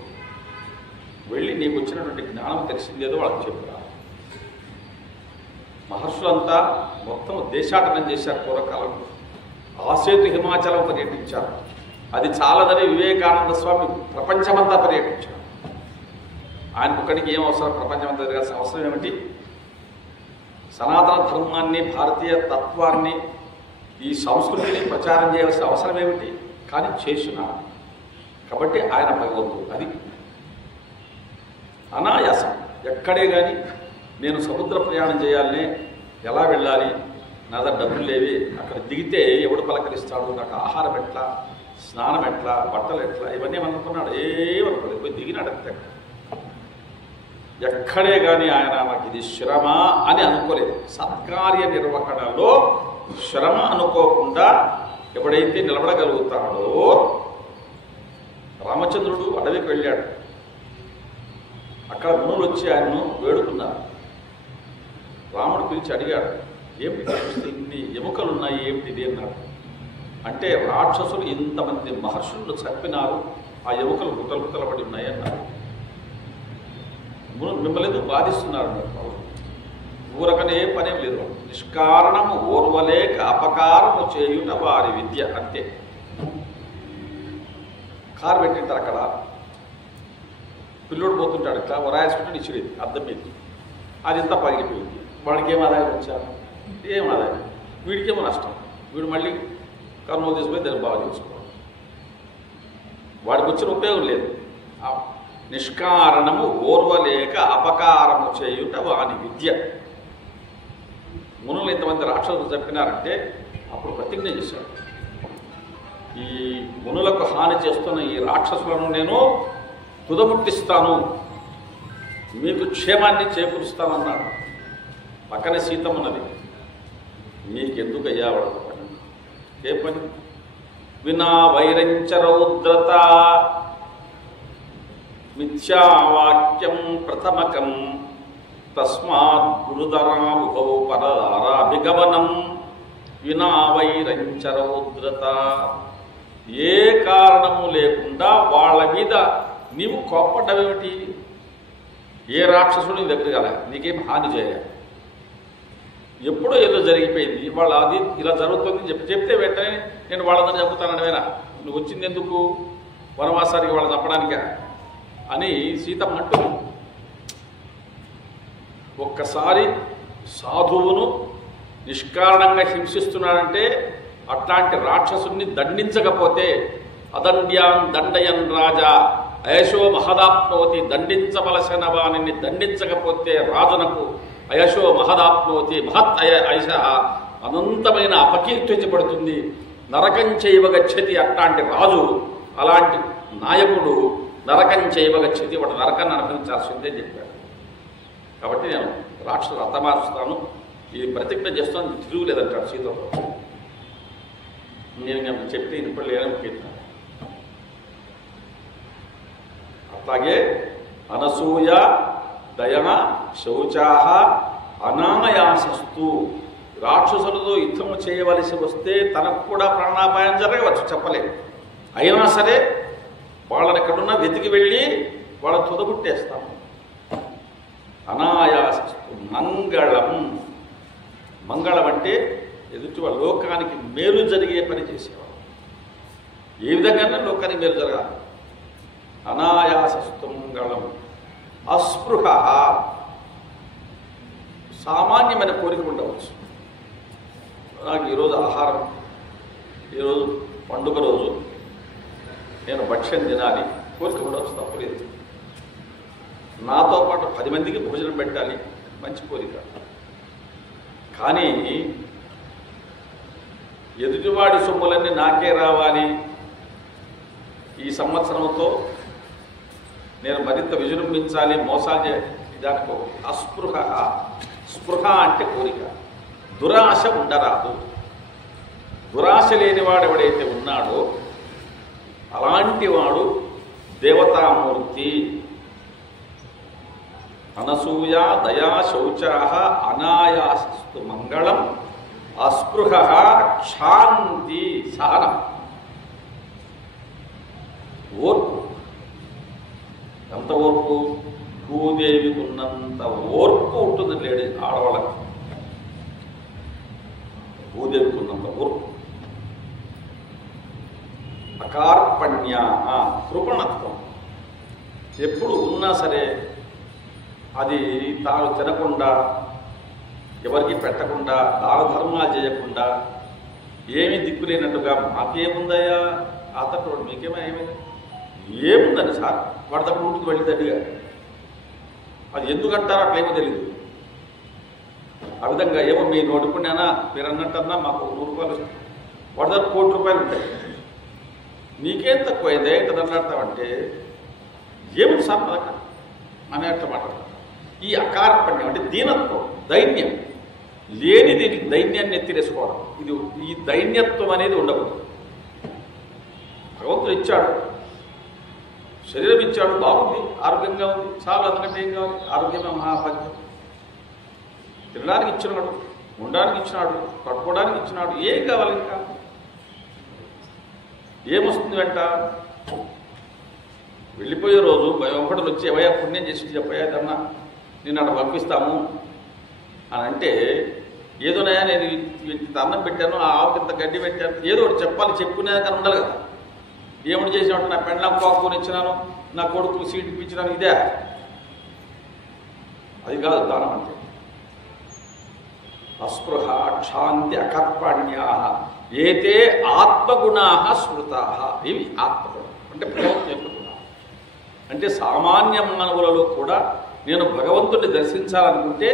వెళ్ళి నీకు వచ్చినటువంటి జ్ఞానం తెలిసిందేదో వాళ్ళకి చెప్పురా. మహర్షులంతా మొత్తం దేశాటనం చేశారు పూర్వకాలంలో. ఆసేతు హిమాచలం పర్యటించారు. అది చాలదని వివేకానంద స్వామి ప్రపంచమంతా పర్యటించారు. ఆయనకు ఒక్కడికి ఏం అవసరం? ప్రపంచమంతా తిరగాల్సిన అవసరం ఏమిటి? సనాతన ధర్మాన్ని, భారతీయ తత్వాన్ని, ఈ సంస్కృతిని ప్రచారం చేయాల్సిన అవసరం ఏమిటి? కానీ చేసిన కాబట్టి ఆయన భగవంతుడు. అది అనాయాసం. ఎక్కడే కానీ నేను సముద్ర ప్రయాణం చేయాలనే, ఎలా వెళ్ళాలి, నా దగ్గర డబ్బులు లేవి, అక్కడ దిగితే ఎవడు పలకరిస్తాడు, నాకు ఆహారం ఎట్లా, స్నానం ఎట్లా, బట్టలు ఎట్లా, ఇవన్నీ ఏమనుకున్నాడు? ఏమనుకోలేదు. పోయి దిగినాడు అంతే. ఎక్కడే కానీ ఆయన నాకు ఇది శ్రమ అని అనుకోలేదు. సత్కార్య నిర్వహణలో శ్రమ అనుకోకుండా ఎప్పుడైతే నిలబడగలుగుతాడో, రామచంద్రుడు అడవికి వెళ్ళాడు. అక్కడ మునులు వచ్చి ఆయన్ను వేడుకున్నారు. రాముడు పిలిచి అడిగాడు, ఏమిటి ఇన్ని ఎముకలు ఉన్నాయి, ఏమిటిది అన్నాడు. అంటే రాక్షసులు ఇంతమంది మహర్షులను చంపినారు, ఆ ఎముకలు గుట్టలు గుట్టలపడి ఉన్నాయి అన్నారు. మిమ్మల్ని బాధిస్తున్నారు అన్నారు. ఊరకనే పనేం లేదు. నిష్కారణము ఓర్వలేక అపకారము చేయుట వారి విద్య. అంతే. కారు పెట్టింటారు అక్కడ, పిల్లోడు పోతుంటాడు, ఇట్లా రాయసుకుంటే ఇచ్చిరేది అద్దం మీద, అది ఇంత పగిలిపోయింది. వాడికి ఏం ఆదాయం వచ్చారు? ఏం ఆదాయం? వీడికేమో నష్టం. వీడు మళ్ళీ కర్నూలు తీసుకుపోయి దాన్ని బాగా చేసుకోవాలి. వాడికి వచ్చిన ఉపయోగం లేదు. నిష్కారణము ఓర్వలేక అపకారము చేయుట వాని విద్య. మునులు ఇంతమంది రాక్షసులు చెప్పినారంటే అప్పుడు ప్రతిజ్ఞ చేశాడు, ఈ మునులకు హాని చేస్తున్న ఈ రాక్షసులను నేను తుదముట్టిస్తాను, మీకు క్షేమాన్ని చేకూరుస్తానన్నాడు. పక్కనే సీతమ్మన్నది. నీకెందుకయ్యా వాడు పని? ఏ పని? వినా వైరంచరౌద్రత మిథ్యావాక్యం ప్రథమకం తస్మాత్ గురుధరాముఖౌ పరదారాభిగమనం వినా వైరంచరౌద్రత. ఏ కారణము లేకుండా వాళ్ళ మీద నీవు కోప్పటమేమిటి? ఏ రాక్షసుడు నీ దగ్గర కదా, నీకేం హాని చేయాలి? ఎప్పుడో ఏదో జరిగిపోయింది, వాళ్ళు అది ఇలా జరుగుతుంది చెప్తే వెంటనే నేను వాళ్ళందరూ చెబుతానవేనా? నువ్వు వచ్చింది ఎందుకు? వనవాసానికి వాళ్ళని చంపడానికా అని సీతమ్మ అంటుంది. ఒక్కసారి సాధువును నిష్కారణంగా హింసిస్తున్నాడంటే, అట్లాంటి రాక్షసుని దండించకపోతే, అదండ్యాన్ దండయన్ రాజా అయశో మహదాప్నోతి, దండించవలసిన వాణిని దండించకపోతే రాజునకు అయశో మహదాప్నోతి, మహత్ ఐష, అనంతమైన అపకీర్తించబడుతుంది. నరకం చేయవ గచ్చతి. అట్లాంటి రాజు, అలాంటి నాయకుడు నరకం చేయవ గచ్చతి, వాడు నరకాన్ని అనుభవించాల్సిందే చెప్పాడు. కాబట్టి నేను రాక్షసులు హతమారుస్తాను, ఇది ప్రతిజ్ఞ చేస్తాను, తిరుగులేదంటాడు సీతతో. నేను చెప్తే ఇప్పుడు లేననుకుంటున్నాను. అట్లాగే అనసూయ దయ శౌచాహ అనాయాసస్తు. రాక్షసులతో యుద్ధము చేయవలసి వస్తే తనకు కూడా ప్రాణాపాయం జరగవచ్చు, చెప్పలేదు. అయినా సరే వాళ్ళని ఎక్కడున్నా వెతికి వెళ్ళి వాళ్ళని తుదగుట్టేస్తాము. అనాయాసస్తు మంగళం. మంగళం అంటే ఎదుటి వాళ్ళ లోకానికి మేలు జరిగే పని చేసేవాడు. ఏ విధంగానే లోకానికి మేలు జరగాలి. అనాయాసస్తు మంగళం. అస్పృహ. సామాన్యమైన కోరిక ఉండవచ్చు, నాకు ఈరోజు ఆహారం, ఈరోజు పండుగ రోజు నేను భక్ష్యం తినాలి, కోరిక కూడా తప్పలేదు. నాతో పాటు 10 మందికి భోజనం పెట్టాలి, మంచి కోరిక. కానీ ఎదుటివాడి సొమ్ములన్నీ నాకే రావాలి, ఈ సంవత్సరంతో నేను మరింత విజృంభించాలి, మోసాలు చేయాలి, దానికి అస్పృహ. స్పృహ అంటే కోరిక. దురాశ ఉండరాదు. దురాశ లేనివాడు ఎవడైతే ఉన్నాడో అలాంటి వాడు దేవతామూర్తి. అనసూయ దయా శౌచా అనాయాసస్తు మంగళం అస్పృహ శాంతి సహనం. ఓర్పు. ఎంత ఓర్పు? భూదేవికి ఉన్నంత ఓర్పు ఉంటుంది లేడీ ఆడవాళ్ళకి. భూదేవికి ఉన్నంత ఓర్పు. అకార్పణ్య కృపణత్వం. ఎప్పుడు ఉన్నా సరే అది తాను తినకుండా, ఎవరికి పెట్టకుండా, దాన ధర్మాలు చేయకుండా, ఏమీ దిక్కులేనట్టుగా మాకేముందయ్యా అతడు మీకేమైంది ఏముందని సార్ వాడి తప్పుడు ఇంటికి వెళ్ళిద్దడిగా. అది ఎందుకంటారో అట్లేమో తెలియదు. ఆ విధంగా ఏమో మీ నోటుకున్నానా మీరు అన్నట్టన్నా మాకు 100 రూపాయలు వాడి దగ్గర 1 కోటి రూపాయలు ఉంటాయి, నీకేం తక్కువైందే ఇట్లా అన్నట్టామంటే ఏముంది సార్ మన దగ్గర అని అట్లా మాట్లాడతారు. ఈ అకార్పణ్యం అంటే దీనత్వం, దైన్యం. లేనిది దైన్యాన్ని ఎత్తిరేసుకోవడం. ఈ దైన్యత్వం అనేది ఉండకూడదు. భగవంతుడు ఇచ్చాడు, శరీరం ఇచ్చాడు, బాగుంది, ఆరోగ్యంగా ఉంది, చాలు, అంతకంటే ఏం కావాలి? ఆరోగ్యమే మహాభాగ్యం. తినడానికి ఇచ్చినాడు, ఉండడానికి ఇచ్చినాడు, కట్టుకోవడానికి ఇచ్చినాడు, ఏం కావాలి? ఇంకా ఏమొస్తుంది వెంట? వెళ్ళిపోయే రోజు ఒకటి వచ్చి ఎవయా పుణ్యం చేసి చెప్పయా దన్నా నేను అక్కడ పంపిస్తాము అని అంటే, ఏదోనయా నేను ఇంత అన్నం పెట్టాను, ఆ ఆవుకి ఇంత గడ్డి పెట్టాను, ఏదో ఒకటి చెప్పాలి, చెప్పుకునేదాకా ఉండాలి కదా. ఏమిటి చేసినట్టు నా పెండ్లం కాకుని ఇచ్చినాను, నా కొడుకు సీట్ ఇప్పించినాను, ఇదే. అది కాదు దానం అంటే. అస్పృహ క్షాంతి అకర్పణ్యా ఏతే ఆత్మగుణా స్మృతా. ఇవి ఆత్మగుణం అంటే భగవంతుని యొక్క గుణం. అంటే సామాన్య మానవులలో కూడా నేను భగవంతుడిని దర్శించాలనుకుంటే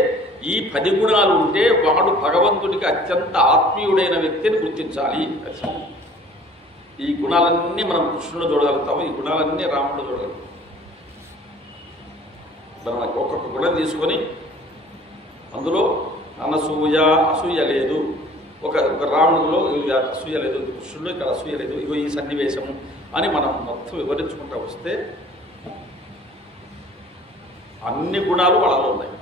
ఈ 10 గుణాలు ఉంటే వాడు భగవంతుడికి అత్యంత ఆత్మీయుడైన వ్యక్తిని గుర్తించాలి. ఈ గుణాలన్నీ మనం కృష్ణుడు చూడగలుగుతాము, ఈ గుణాలన్నీ రాముడు చూడగలుగుతాం. మనం ఒక్కొక్క గుణం తీసుకొని అందులో అనసూయ అసూయ లేదు, ఒక రావణుడిలో అసూయ లేదు, కృష్ణుడు ఇక్కడ అసూయ లేదు, ఇగో ఈ సన్నివేశము అని మనం మొత్తం వివరించుకుంటూ వస్తే అన్ని గుణాలు వాళ్ళలో ఉన్నాయి.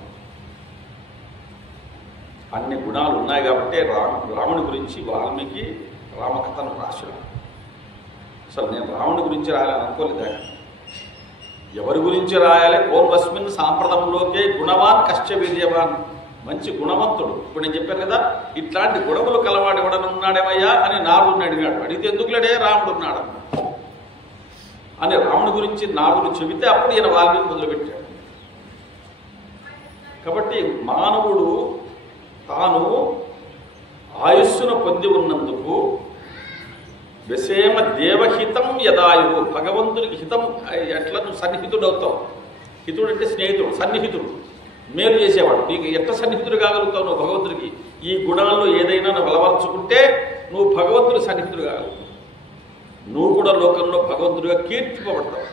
అన్ని గుణాలు ఉన్నాయి కాబట్టి రాముడి గురించి వాల్మీకి రామకథను రాశాడు. అసలు నేను రాముడి గురించి రాయాలని అనుకోలేదు. ఎవరి గురించి రాయాలి? కోన్వస్మిన్ సాంప్రదంలోకే గుణవాన్ కశ్చ వీర్యవాన్. మంచి గుణవంతుడు. ఇప్పుడు నేను చెప్పాను కదా, ఇట్లాంటి గుణములు కలవాడు ఎవడను ఉన్నాడేమయ్యా అని నారదుని అడిగాడు. అడిగితే ఎందుకులేడే రాముడు ఉన్నాడు అని రాముడి గురించి నారదుడు చెబితే అప్పుడు ఈయన వాల్మీకి మొదలుపెట్టాడు. కాబట్టి మానవుడు తాను ఆయుస్సును పొంది ఉన్నందుకు విషేమ దేవహితం యదాయు, భగవంతుడికి హితం ఎట్లా నువ్వు సన్నిహితుడు అవుతావు. హితుడు అంటే స్నేహితుడు, సన్నిహితుడు, మేలు చేసేవాడు. నీకు ఎట్లా సన్నిహితుడు కాగలుగుతావు నువ్వు భగవంతుడికి? ఈ గుణాల్లో ఏదైనా నువ్వు అలవర్చుకుంటే నువ్వు భగవంతుడి సన్నిహితుడు కాగలుగుతావు. నువ్వు కూడా లోకంలో భగవంతుడిగా కీర్తింపబడతావు.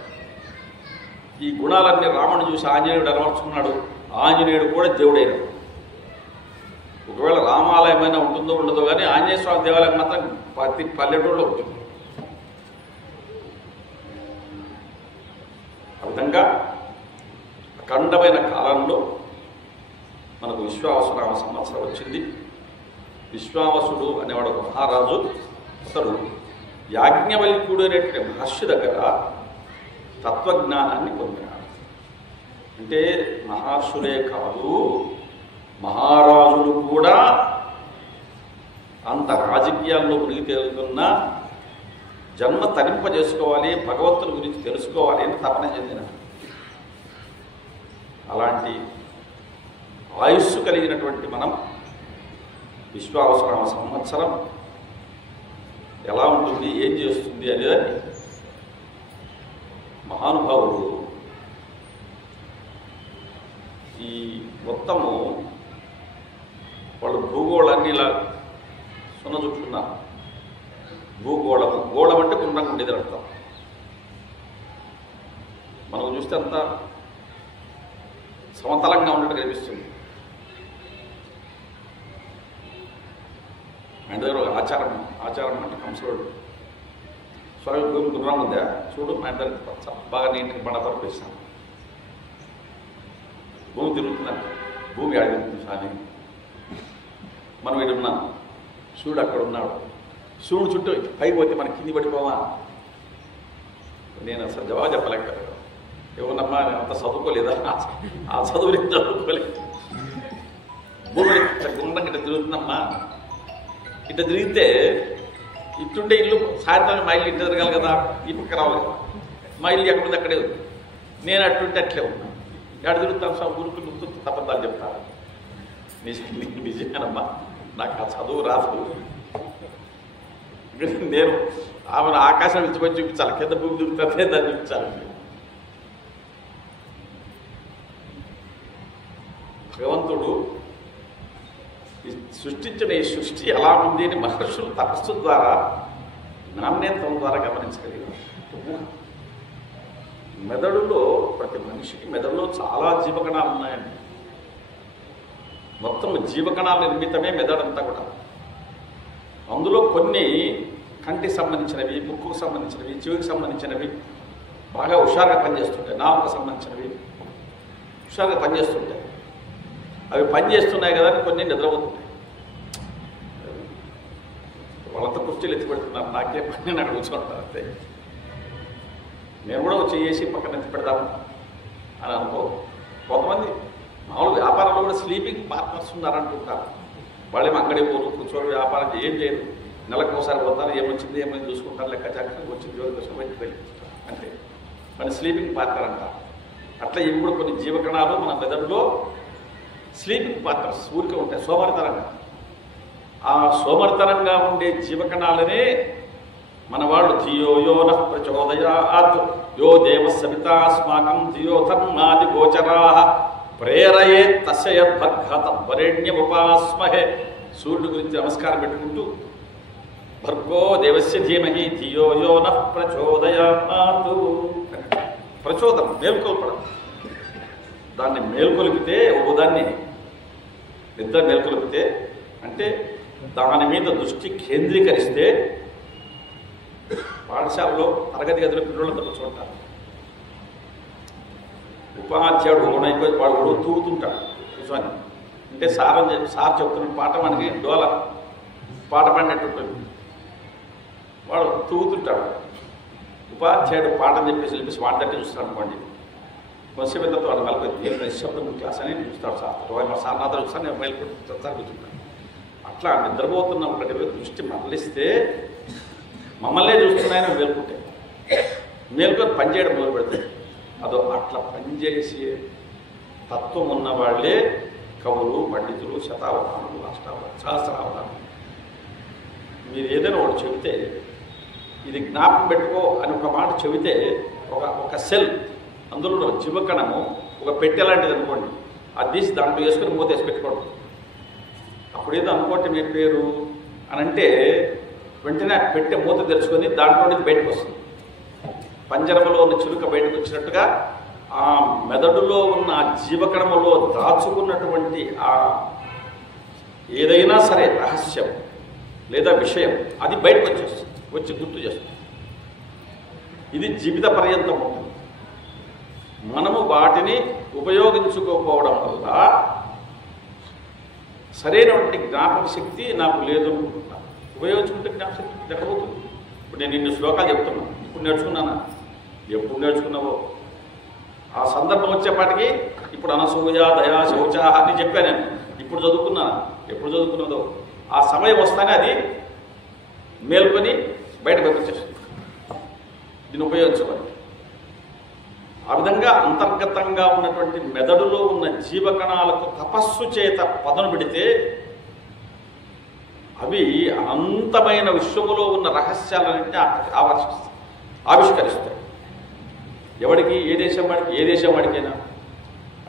ఈ గుణాలన్నీ రాముడిని చూసి ఆంజనేయుడు అలవర్చుకున్నాడు. ఆంజనేయుడు కూడా దేవుడైనాడు. ఒకవేళ రామాలయం అయినా ఉంటుందో ఉండదో కానీ ఆంజనేయ స్వామి దేవాలయం మాత్రం ప్రతి పల్లెటూరులో ఉంటుంది. ఆ విధంగా అఖండమైన కాలంలో మనకు విశ్వావసునామ సంవత్సరం వచ్చింది. విశ్వావసుడు అనేవాడు ఒక మహారాజు. అతడు యాజ్ఞవల్క్యుడు అనేటువంటి మహర్షి దగ్గర తత్వజ్ఞానాన్ని పొందినాడు. అంటే మహర్షులే కాదు, మహారాజులు కూడా అంత రాజకీయాల్లో మునిగి తేలుతున్నా జన్మ తరింపజేసుకోవాలి, భగవంతుని గురించి తెలుసుకోవాలి అని తపన చెందిన అలాంటి ఆయుస్సు కలిగినటువంటి మనం విశ్వావసనామ సంవత్సరం ఎలా ఉంటుంది, ఏం చేస్తుంది అనేదాన్ని మహానుభావుడు ఈ మొత్తము వాళ్ళు భూగోళాన్ని ఇలా సున్న చుట్టుకున్నారు. భూగోళం, గోళం అంటే గుండ్రంగా ఉండేది అర్థం. మనం చూస్తే అంతా సమతలంగా ఉన్నట్టు కనిపిస్తుంది. ఆయన దగ్గర ఒక ఆచారం అంటే కంసలోడు స్వామి భూమి గుర్రం ఉందా చూడు, ఆయన దగ్గర బాగా నీటిని బండ పరిపేశాను. భూమి తిరుగుతుందంట, భూమి అడుగుతుంది స్వామి. మనం ఇక్కడ ఉన్నాం, శివుడు అక్కడ ఉన్నాడు. శివుడు చుట్టూ పైకి పోతే మనకి కింది పడిపోవా? నేను అసలు జవాబు చెప్పలేకపోయాను. ఏమన్నమ్మా నేను అంత చదువుకోలేదా? ఆ చదువులు చదువుకోలేదు. భూమి గుండం ఇట్లా తిరుగుతుందమ్మా. ఇట్లా తిరిగితే ఇట్టుంటే ఇల్లు సాయంత్రం మా ఇల్లు ఇంటి తిరగాలి కదా, ఈ పక్క రావాలి కదా. మా ఇల్లు ఎక్కడుంది అక్కడే ఉంది. నేను అట్టుంటే అట్లే ఉన్నా. ఎక్కడ తిరుగుతాను సార్, ఊరికి గుర్తు తప్పదాలు చెప్తాను. నిజమేనమ్మా, నాకు ఆ చదువు రాదు. నేను ఆమెను ఆకాశం విడిచిపోయి చూపించాలి, కింద భూమి దిగుతుందే దాన్ని చూపించాలి. భగవంతుడు సృష్టించిన ఈ సృష్టి ఎలా ఉంది అని మహర్షులు తపస్సు ద్వారా నాణ్యత్వం ద్వారా గమనించగలిగారు. మెదడులో ప్రతి మనిషికి మెదడులో చాలా జీవకణాలు ఉన్నాయండి. మొత్తం జీవకణాల నిర్మితమే మెదడంతా కూడా. అందులో కొన్ని కంటికి సంబంధించినవి, ముక్కుకు సంబంధించినవి, చెవికి సంబంధించినవి బాగా హుషారుగా పనిచేస్తుంటాయి. నాలుగుకు సంబంధించినవి హుషారుగా పనిచేస్తుంటాయి. అవి పనిచేస్తున్నాయి కదా అని కొన్ని నిద్రపోతుంటాయి. వాళ్ళంతా కుర్చీలు ఎత్తి పెడుతున్నారు, నాకే పని నాకు కూర్చుంటారు అంతే. మేము కూడా వచ్చి చేసి పక్కన ఎత్తి పెడతాము అని అనుకో. కొంతమంది మామూలు వ్యాపారంలో కూడా స్లీపింగ్ పార్ట్నర్స్ ఉన్నారంటుంటారు. వాళ్ళేమో అంగడి పోరు, కూర్చోరు, వ్యాపారం ఏం చేయరు. నెలకు ఒకసారి పోతారు, ఏమొచ్చింది ఏమైంది చూసుకుంటారు, లెక్క చక్కగా వచ్చింది జోలి కోసం బయటకు వెళ్ళిపోతారు అంటే మన స్లీపింగ్ పార్ట్నర్ అంటారు. అట్లా ఇవి కూడా కొన్ని జీవకణాలు మన మెదడులో స్లీపింగ్ పార్ట్నర్స్ ఊరికే ఉంటాయి సోమరితనంగా. ఆ సోమరితనంగా ఉండే జీవకణాలనే మన వాళ్ళు ధియో యో నః ప్రచోదయాత్ యో దేవ సవితాస్మాకం ధియో ధర్మాది గోచరాః ప్రేరయేత్ తస్య యద్భర్గః తద్వరేణ్యముపాస్మహే. సూర్యుడి గురించి నమస్కారం పెట్టుకుంటూ భర్గో దేవస్య ధీమహి ధియో యో నః ప్రచోదయాత్. ప్రచోదనం మేల్కొల్పడం. దాన్ని మేల్కొలిపితే దాన్ని నిద్ర మేల్కొలిపితే అంటే దాని మీద దృష్టి కేంద్రీకరిస్తే పాఠశాలలో తరగతి గదిలో పిల్లలంతా కూర్చుంటారు. ఉపాధ్యాయుడు ఓనైపోయి వాడు కూడా తూగుతుంటాడు కూర్చొని. అంటే సార్ చెప్తున్న పాట మనకి డోల పాట పాడినట్టు ఉంటుంది. వాడు తూగుతుంటాడు. ఉపాధ్యాయుడు పాఠం చెప్పేసి వెళ్ళిపేసి వాడి తట్టి చూస్తాడు అనుకోండి. కొంచెం ఎంతో వాడు వెళ్ళిపోయింది ఏం నిశ్శబ్దం క్లాస్ అని చూస్తాడు సార్. మా సార్ నాతో చూస్తాను, నేను మేల్కొంటాను సార్ కూర్చుంటాను. అట్లా నిద్రపోతున్న ఒకటి దృష్టి మరలిస్తే మమ్మల్నే చూస్తున్నాయని మేల్కుంటే మేల్కొని పనిచేయడం మొదలు పెడతాయి. అదో అట్లా పనిచేసి తత్వం ఉన్న వాళ్ళే కవులు, పండితులు, శతావధానులు, సహస్రావధానులు. మీరు ఏదైనా ఒకటి చెబితే ఇది జ్ఞాపకం పెట్టుకో అని ఒక మాట చెబితే ఒక సెల్ అందులో జీవకణము ఒక పెట్టె లాంటిది అనుకోండి, అది తీసి దాంట్లో వేసుకొని మూత వేసి పెట్టుకోవడం. అప్పుడు ఏదో అనుకోవటం మీ పేరు అని అంటే వెంటనే పెట్టె మూత తెరుచుకొని దాంట్లో నుంచి బయటకు వస్తుంది. పంజరంలో ఉన్న చిలుక బయటకు వచ్చినట్టుగా ఆ మెదడులో ఉన్న జీవకణములో దాచుకున్నటువంటి ఆ ఏదైనా సరే రహస్యం లేదా విషయం అది బయటకు వచ్చేస్తుంది, వచ్చి గుర్తు చేస్తుంది. ఇది జీవిత పర్యంతం ఉంటుంది. మనము వాటిని ఉపయోగించుకోకపోవడం వల్ల సరైనటువంటి జ్ఞాపక శక్తి నాకు లేదు అనుకుంటున్నాను. ఉపయోగించుకుంటే జ్ఞాపకశక్తి జరగబోతుంది. ఇప్పుడు నేను ఇన్ని శ్లోకాలు చెప్తున్నాను, ఇప్పుడు నేర్చుకున్నానా? ఎప్పుడు నేర్చుకున్నావో ఆ సందర్భం వచ్చేపాటికి ఇప్పుడు అనసూయ, దయా, శౌచ అని చెప్పాను నేను. ఇప్పుడు చదువుకున్నాను, ఎప్పుడు చదువుకున్నదో ఆ సమయం వస్తానే అది మేల్కొని బయట పంపించేస్తుంది. దీన్ని ఉపయోగించుకోవాలి. ఆ విధంగా అంతర్గతంగా ఉన్నటువంటి మెదడులో ఉన్న జీవకణాలకు తపస్సు చేత పదను పెడితే అవి అనంతమైన విశ్వములో ఉన్న రహస్యాలన్నింటినీ ఆవిష్కరిస్తాయి. ఎవడికి ఏ దేశం వాడికైనా.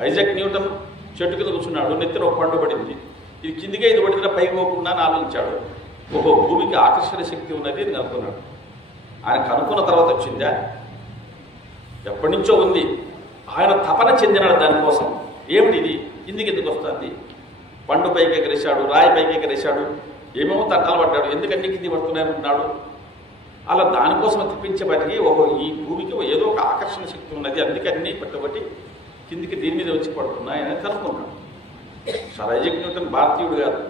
ఐజాక్ న్యూటన్ చెట్టు కింద కూర్చున్నాడు, నెత్తిన ఒక పండు పడింది, ఇది కిందికే ఇది పడిందిగా పైకి పోకుండా అని ఆలోచించాడు. ఓహో, భూమికి ఆకర్షణ శక్తి ఉన్నది అని కనుక్కున్నాడు. ఆయన కనుక్కున్న తర్వాత వచ్చిందా? ఎప్పటి నుంచో ఉంది. ఆయన తపన చెందినాడు దానికోసం. ఏమిటి ఇది, కిందికి ఎందుకు వస్తుంది? పండు పైకి ఎగరేశాడు, రాయి పైకి ఎగరేశాడు, ఏమేమో తంటాలు పడ్డాడు, ఎందుకన్నీ కింది పడుతున్నాయనుకున్నాడు. అలా దానికోసం తిప్పించేపటికి ఓహో, ఈ భూమికి ఏదో ఒక ఆకర్షణ శక్తి ఉన్నది, అందుకే అన్నీ పట్టుబట్టి కిందికి దీని మీద వచ్చి పడుతున్నాయని కనుక్కున్నాడు. సర్ ఐజాక్ న్యూటన్ భారతీయుడు కాదు.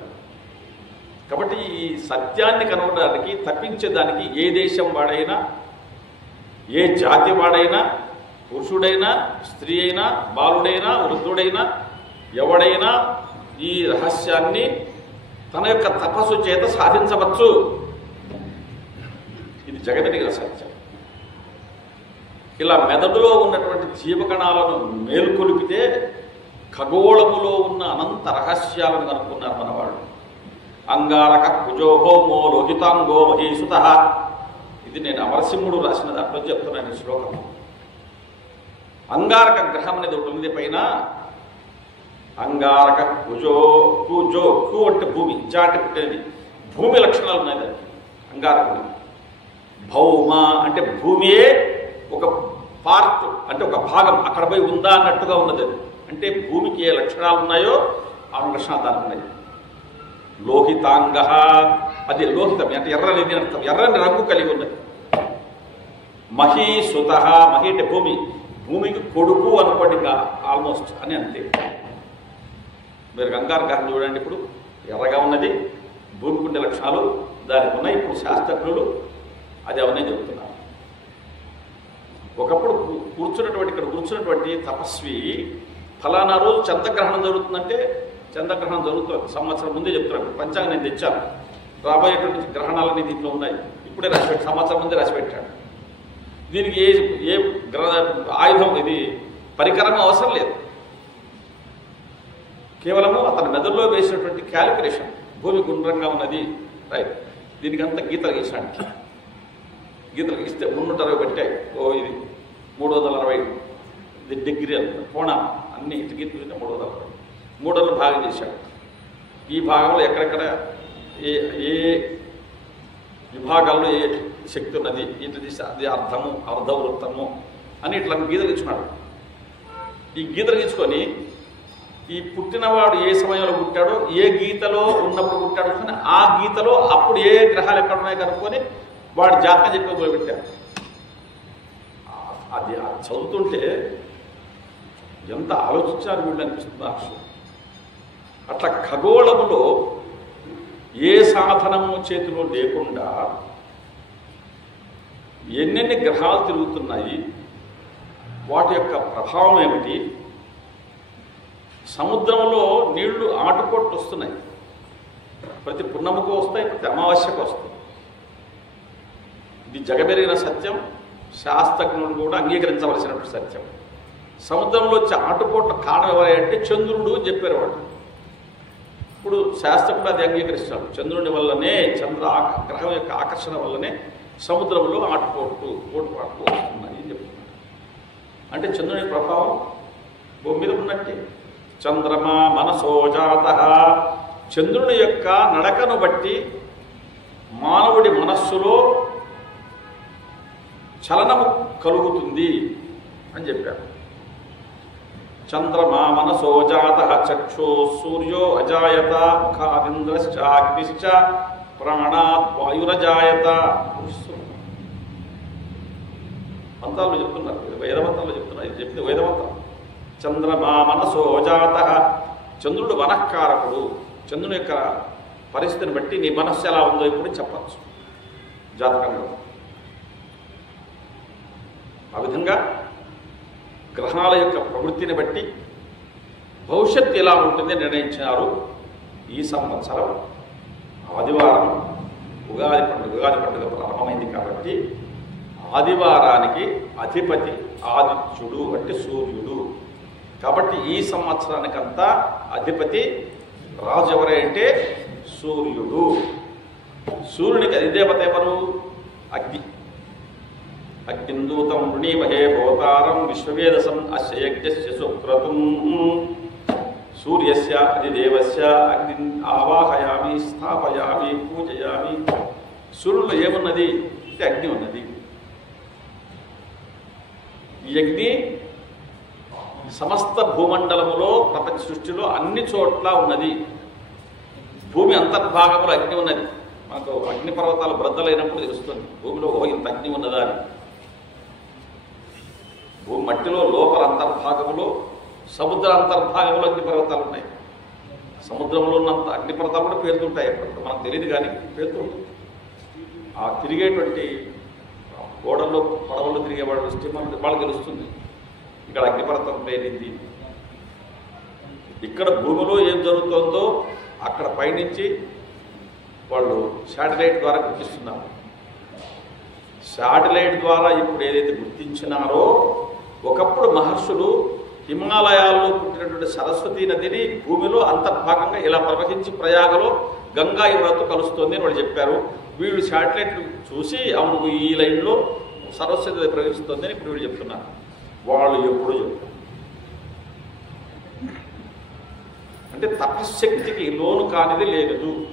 కాబట్టి ఈ సత్యాన్ని కనుగొనడానికి, తప్పించేదానికి ఏ దేశం వాడైనా, ఏ జాతి వాడైనా, పురుషుడైనా, స్త్రీ అయినా, బాలుడైనా, వృద్ధుడైనా, ఎవడైనా ఈ రహస్యాన్ని తన యొక్క తపస్సు చేత సాధించవచ్చు. ఇది జగతికి సత్యం. ఇలా మెదడులో ఉన్నటువంటి జీవకణాలను మేల్కొలిపితే ఖగోళములో ఉన్న అనంత రహస్యాలను కనుక్కున్నారు మన వాళ్ళు. అంగారక కుజోహోమో లోహితాంగో మహీసుత. ఇది నేను అమరసింహుడు రాసిన దాంట్లో చెప్తున్నాను ఈ శ్లోకం. అంగారక గ్రహం అనేది ఒకటి ఉంది పైన. అంగారక కుజో కుజో కు అంటే భూమి, జా అంటే పుట్టేది. భూమి లక్షణాలు ఉన్నాయి దానికి అంగారకుడి. భౌమ అంటే భూమియే ఒక పార్ట్, అంటే ఒక భాగం, అక్కడ పోయి ఉందా అన్నట్టుగా ఉన్నది. అంటే భూమికి ఏ లక్షణాలు ఉన్నాయో ఆ లక్షణాలు దానికి ఉన్నాయి. లోహితాంగ, అది లోహితం అంటే ఎర్రనిది అర్థం, ఎర్రని రంగు కలిగి ఉన్నది. మహీసుత, మహి అంటే భూమి, భూమికి కొడుకు అనుకోండి, ఇంకా ఆల్మోస్ట్ అని అంతే. మీరు అంగారకాన్ని చూడండి, ఇప్పుడు ఎర్రగా ఉన్నది, భూమికి ఉండే లక్షణాలు దానికి ఉన్నాయి. ఇప్పుడు శాస్త్రజ్ఞులు అది అవన్నీ చెబుతున్నారు. ఒకప్పుడు ఇక్కడ కూర్చున్నటువంటి తపస్వి ఫలానా రోజు చంద్రగ్రహణం జరుగుతుందంటే చంద్రగ్రహణం జరుగుతుంది సంవత్సరం ముందే చెప్తున్నాడు. పంచాంగం నేను తెచ్చాను, రాబోయేటువంటి గ్రహణాలన్నీ దీంట్లో ఉన్నాయి, ఇప్పుడే రాసిపెట్టి సంవత్సరం ముందే రాసిపెట్టాడు. దీనికి ఏ ఆయుధం, ఇది పరికరం అవసరం లేదు. కేవలము అతని మెదడులో వేసినటువంటి క్యాలిక్యులేషన్. భూమి గుండ్రంగా ఉన్నది, రైట్, దీనికి అంతా గీతలు గీసాడు. గీతలు గీస్తే 360 పెట్టాయి. ఓ ఇది 360, ఇది డిగ్రీ అంత కోణం, అన్ని ఇటు గీతలు 360. 300 భాగం చేశాడు. ఈ భాగంలో ఎక్కడెక్కడ ఏ విభాగాల్లో ఏ శక్తి ఉన్నది, ఇటు దిశ, అది అర్ధము, అర్ధవృత్తము అని ఇట్లా గీతలు ఇచ్చున్నాడు. ఈ గీతలు గీచుకొని ఈ పుట్టినవాడు ఏ సమయంలో పుట్టాడో, ఏ గీతలో ఉన్నప్పుడు పుట్టాడో కానీ ఆ గీతలో అప్పుడు ఏ గ్రహాలు ఎక్కడ ఉన్నాయో కనుక్కొని వాడి జాతకం చెప్పి మొదలుపెట్టారు. అది చదువుతుంటే ఎంత ఆలోచించారు వీళ్ళు అనిపిస్తుంది నాకు. అట్లా ఖగోళములో ఏ సాధనము చేతిలో లేకుండా ఎన్నెన్ని గ్రహాలు తిరుగుతున్నాయి, వాటి యొక్క ప్రభావం ఏమిటి, సముద్రంలో నీళ్లు ఆటుపోట్లు వస్తున్నాయి, ప్రతి పున్నముకు వస్తాయి, ప్రతి అమావాస్యకు వస్తాయి. ఇది జగమెరిగిన సత్యం, శాస్త్రజ్ఞుడు కూడా అంగీకరించవలసినటువంటి సత్యం. సముద్రంలో వచ్చే ఆటుపోట్ల కారణం ఎవరంటే చంద్రుడు అని చెప్పారు వాళ్ళు. ఇప్పుడు శాస్త్రజ్ఞుడు అది అంగీకరిస్తాడు. చంద్రుని వల్లనే, గ్రహం యొక్క ఆకర్షణ వల్లనే సముద్రంలో ఓటుపాట్లు వస్తున్నాయి అని చెప్తున్నారు. అంటే చంద్రుని ప్రభావం భూమి మీద ఉన్నట్టే. చంద్రమా మనసోజాత, చంద్రుని యొక్క నడకను బట్టి మానవుడి మనస్సులో చలనము కలుగుతుంది అని చెప్పారు. చంద్రమా మనసోజాత చక్షో సూర్యో అజాయత ముఖాదింద్రశ్చ అగ్నిశ్చ ప్రాణాత్ వాయురజాయత. మంత్రాలు చెప్తున్నారు, వేదమంత్రాలు చెప్తున్నారు. ఇది చెప్తే వేదమంత్రం. చంద్రమా మనసోజాత, చంద్రుడు మనఃకారకుడు. చంద్రుని యొక్క పరిస్థితిని బట్టి నీ మనస్సు ఎలా ఉందో ఇప్పుడు చెప్పచ్చు జాతకంలో. ఆ విధంగా గ్రహాల యొక్క ప్రవృత్తిని బట్టి భవిష్యత్తు ఎలా ఉంటుంది నిర్ణయించినారు. ఈ సంవత్సరం ఆదివారం ఉగాది పండుగ ప్రారంభమైంది కాబట్టి ఆదివారానికి అధిపతి ఆదిత్యుడు అంటే సూర్యుడు. కాబట్టి ఈ సంవత్సరానికంతా అధిపతి రాజు ఎవరంటే సూర్యుడు. సూర్యునికి అధిదేవత ఎవరు? అగ్ని. అగ్నిందూతం వృణీమహే భవతారం విశ్వవేదసం అస్య యజ్ఞస్య సుక్రతుం. సూర్యస్య అధిదేవస్య అగ్ని ఆవాహయామి, స్థాపయామి, పూజయామి. సూర్యుల్లో ఏమున్నది అంటే అగ్ని ఉన్నది. ఈ అగ్ని సమస్త భూమండలములో, ప్రపంచ సృష్టిలో అన్ని చోట్ల ఉన్నది. భూమి అంతర్భాగంలో అగ్ని ఉన్నది. మనకు అగ్ని పర్వతాలు బ్రద్దలైనప్పుడు తెలుస్తుంది భూమిలో ఇంత అగ్ని ఉన్నదా అని. భూమి మట్టిలో లోపల అంతర్భాగంలో, సముద్ర అంతర్భాగంలో అగ్ని పర్వతాలు ఉన్నాయి. సముద్రంలో ఉన్నంత అగ్ని పర్వతాలు కూడా పేలుతుంటాయి. ఎప్పుడు మనకు తెలియదు కానీ పేలుతూ ఉంటుంది. ఆ తిరిగేటువంటి గోడల్లో పడవల్లో తిరిగేవాడు స్టీమర్ వాళ్ళకి తెలుస్తుంది ఇక్కడ అగ్నిపర్వతం పేరింది. ఇక్కడ భూమిలో ఏం జరుగుతుందో అక్కడ పైనుంచి వాళ్ళు శాటిలైట్ ద్వారా గుర్తిస్తున్నారు. శాటిలైట్ ద్వారా ఇప్పుడు ఏదైతే గుర్తించినారో, ఒకప్పుడు మహర్షులు హిమాలయాల్లో పుట్టినటువంటి సరస్వతీ నదిని భూమిలో అంతర్భాగంగా ఇలా ప్రవహించి ప్రయాగలో గంగా యువతో కలుస్తుంది అని వాళ్ళు చెప్పారు. వీళ్ళు శాటిలైట్లు చూసి అవును ఈ లైన్లో సరస్వతి నది ప్రవహిస్తుంది అని ఇప్పుడు వీళ్ళు చెప్తున్నారు. వాళ్ళు ఎప్పుడు చెప్తారు అంటే తపశ్శక్తికి లోను కానిది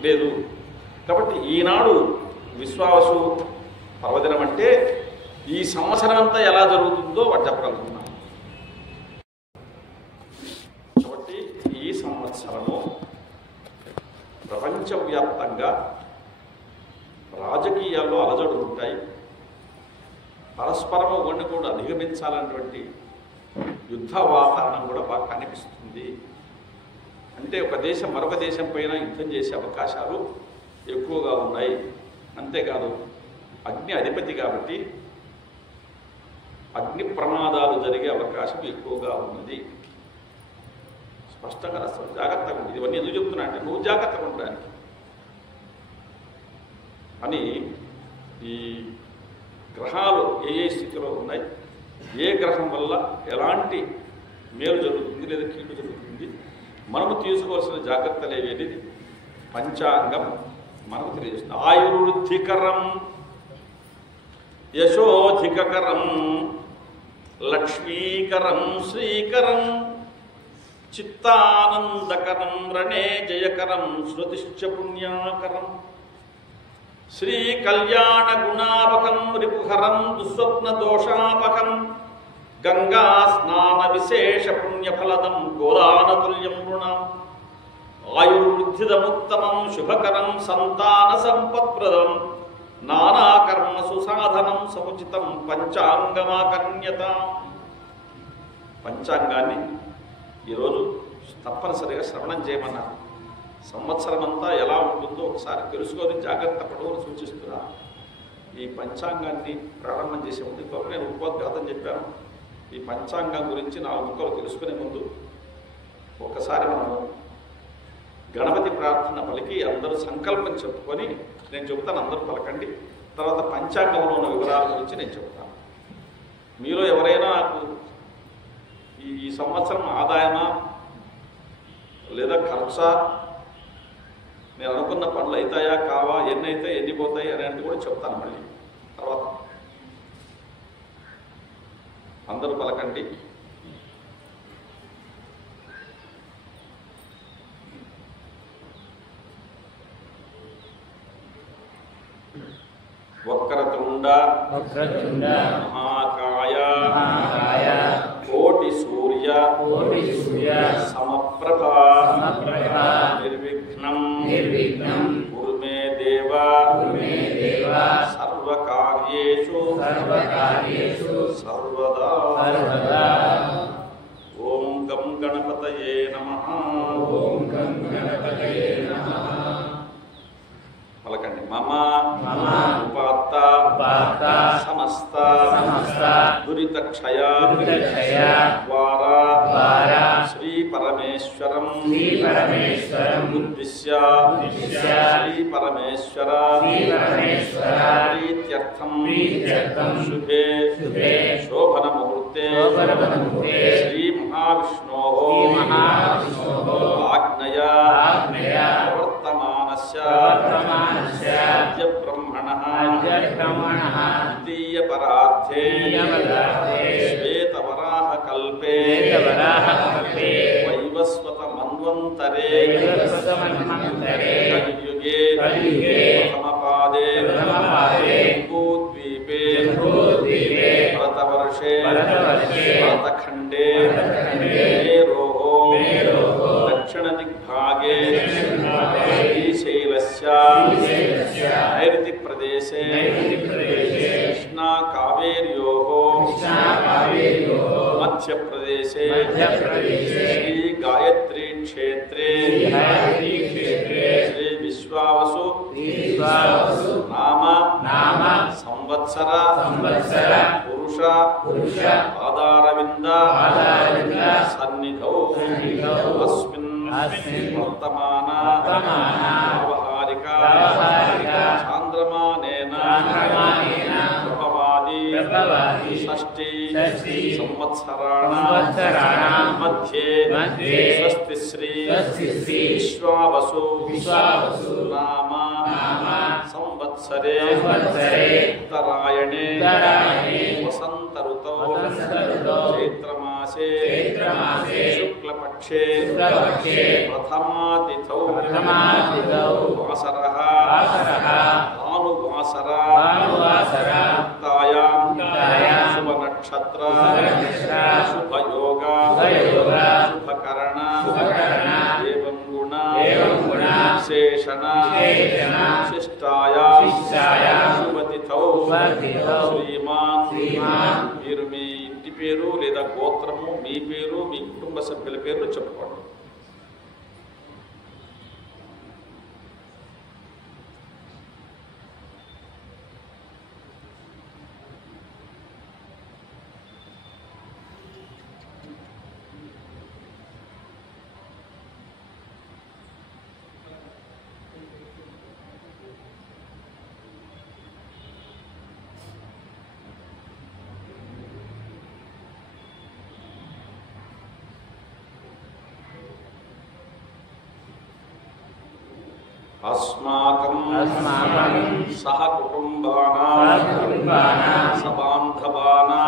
లేదు. కాబట్టి ఈనాడు విశ్వావసు పర్వదినం అంటే ఈ సంవత్సరం అంతా ఎలా జరుగుతుందో వాడు చెప్పగలుగుతున్నారు. కాబట్టి ఈ సంవత్సరము ప్రపంచవ్యాప్తంగా రాజకీయాల్లో అలజడులు ఉంటాయి. పరస్పరం ఒకరిని కూడా అధిగమించాలన్నటువంటి యుద్ధ వాతావరణం కూడా బాగా కనిపిస్తుంది. అంటే ఒక దేశం మరొక దేశం పైన యుద్ధం చేసే అవకాశాలు ఎక్కువగా ఉన్నాయి. అంతేకాదు అగ్ని అధిపతి కాబట్టి అగ్ని ప్రమాదాలు జరిగే అవకాశం ఎక్కువగా ఉన్నది. స్పష్టంగా రాస్తాడు. జాగ్రత్తగా ఉంటుంది. ఇవన్నీ ఎందుకు చెప్తున్నా అంటే నువ్వు జాగ్రత్తగా ఉండడానికి అని. ఈ గ్రహాలు ఏ స్థితిలో ఉన్నాయి, ఏ గ్రహం వల్ల ఎలాంటి మేలు జరుగుతుంది లేదా కీడు జరుగుతుంది, మనము తీసుకోవాల్సిన జాగ్రత్తలు ఏవేది పంచాంగం మనకు తెలియజేస్తుంది. ఆయుర్వృద్ధికరం, యశోధికరం, లక్ష్మీకరం, శ్రీకరం, చిత్తానందకరం, రణే జయకరం, శృతిశ్చ పుణ్యాకరం, శ్రీ కళ్యాణ గుణాపకం, రిపుహరం, దుస్వప్న దోషాపకం, గంగా స్నాన విశేష పుణ్యఫలదం, గోదానతుల్యం రుణం, ఆయుర్వృద్ధిదముత్తమం, శుభకరం, సంతాన సంపత్ప్రదం, నానాకర్మ సుసాధనం, సముచితం పంచాంగమాకర్ణ్యత. పంచాంగాన్ని ఈరోజు తప్పనిసరిగా శ్రవణం చేయమన్నారు. సంవత్సరం అంతా ఎలా ఉంటుందో ఒకసారి తెలుసుకొని జాగ్రత్త పడవని సూచిస్తున్నా. ఈ పంచాంగాన్ని ప్రారంభం చేసే ముందు ఇప్పుడు నేను ఉపోద్ఘాతం చెప్పాను. ఈ పంచాంగం గురించి 4 ముక్కలు తెలుసుకునే ముందు ఒకసారి మనం గణపతి ప్రార్థన పలికి అందరూ సంకల్పం చెప్పుకొని నేను చెబుతాను, అందరూ పలకండి. తర్వాత పంచాంగంలో ఉన్న వివరాల గురించి నేను చెబుతాను. మీలో ఎవరైనా నాకు ఈ సంవత్సరం ఆదాయమా లేదా ఖర్చా, నేను అనుకున్న పనులు అవుతాయా కావా, ఎన్ని అవుతాయి ఎన్ని పోతాయి అనేది కూడా చెప్తాను మళ్ళీ తర్వాత. అందరూ పలకండి. వక్రతుండ మహాకాయ కోటి సూర్య సమప్రభ నిర్విఘ్నం కురు మే దేవ సర్వకార్యేషు సర్వదా. ఓం గం గణపతయే నమః. పలకండి. మమ ఉపాత్త సమస్త దురితక్షయ ద్వారా శ్రీ పరమేశ్వరం ఉద్దిశ్య శ్రీ పరమేశ్వర ప్రీత్యర్థం శుభే శోభన ముహూర్తే శ్రీ మహావిష్ణోః ఆజ్ఞయా వర్తమానస్య ద్వితీయ పరార్థే శ్వేతవరాహకల్పే వైవస్వత మన్వంతరే కలియుగే ప్రథమపాదే జంబూద్వీపే భరతవర్షే భరతఖండే మేరోః దక్షిణ దిగ్భాగే శ్రీశైలస్య నైరుతి ప్రదేశే కృష్ణా కావేర్యోః మధ్యప్రదేశే శ్రీ గాయత్రీ క్షేత్రే శ్రీ విశ్వావసు నామ సంవత్సర పురుష ఆధారవింద సన్నిధౌ అస్మిన్ వర్తమాన వ్యవహారిక చాంద్రమానేన ప్రభవాది షష్ఠి సంవత్సరాణాం మధ్యే స్వస్తి శ్రీ విశ్వావసు నామ సంవత్సరే ఉత్తరాయణే వసంత ఋతౌ చైత్రమాసే శుక్లపక్షే ప్రథమాతిథౌ వాసరః భానువాసరాయాం శుభనక్షత్ర శుభయోగ శుభకరణ ఏవం గుణ విశేషణ శిష్టాయాం శుభతిథౌ శ్రీమాన్. మీరు మీ ఇంటి పేరు లేదా గోత్రము, మీ పేరు, మీ కుటుంబ సభ్యుల పేర్లు చెప్పుకోండి. अस्माकं सह कुटुंबानां सबान्धवानां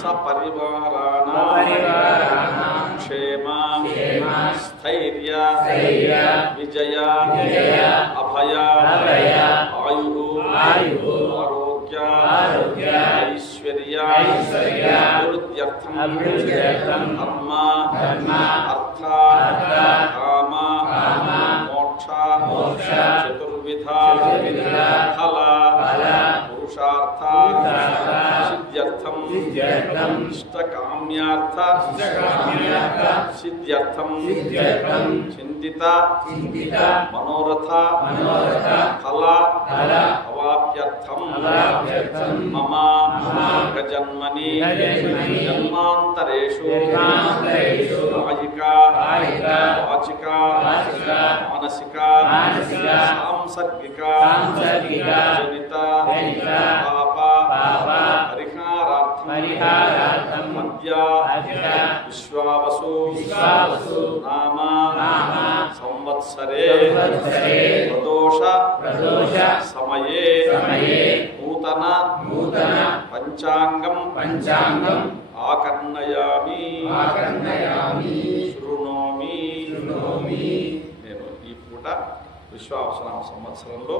सपरिवाराणां क्षेम स्थैर्य विजय अभय आयु आरोग्य ऐश्वर्य अभिवृद्ध्यर्थं धर्म अर्थ काम मोक्ष चतुर्विधा फल पुरुषार्थ सिद्ध्यर्थं इष्टकाम्यार्थ सिद्ध्यर्थं चिंतित मनोरथ फल अवाप्यर्थं मम गजन्मनि जन्मान्तरेषु कायिका वाचिका मानसिका सांसर्गिका जनिता पाप परिहारार्थं मध्य विश्वावसु नाम संवत्सरे प्रदोष समये नूतन पंचांगम आकर्णयामि शृणोमि. నేను ఈ పూట విశ్వావసనామ సంవత్సరంలో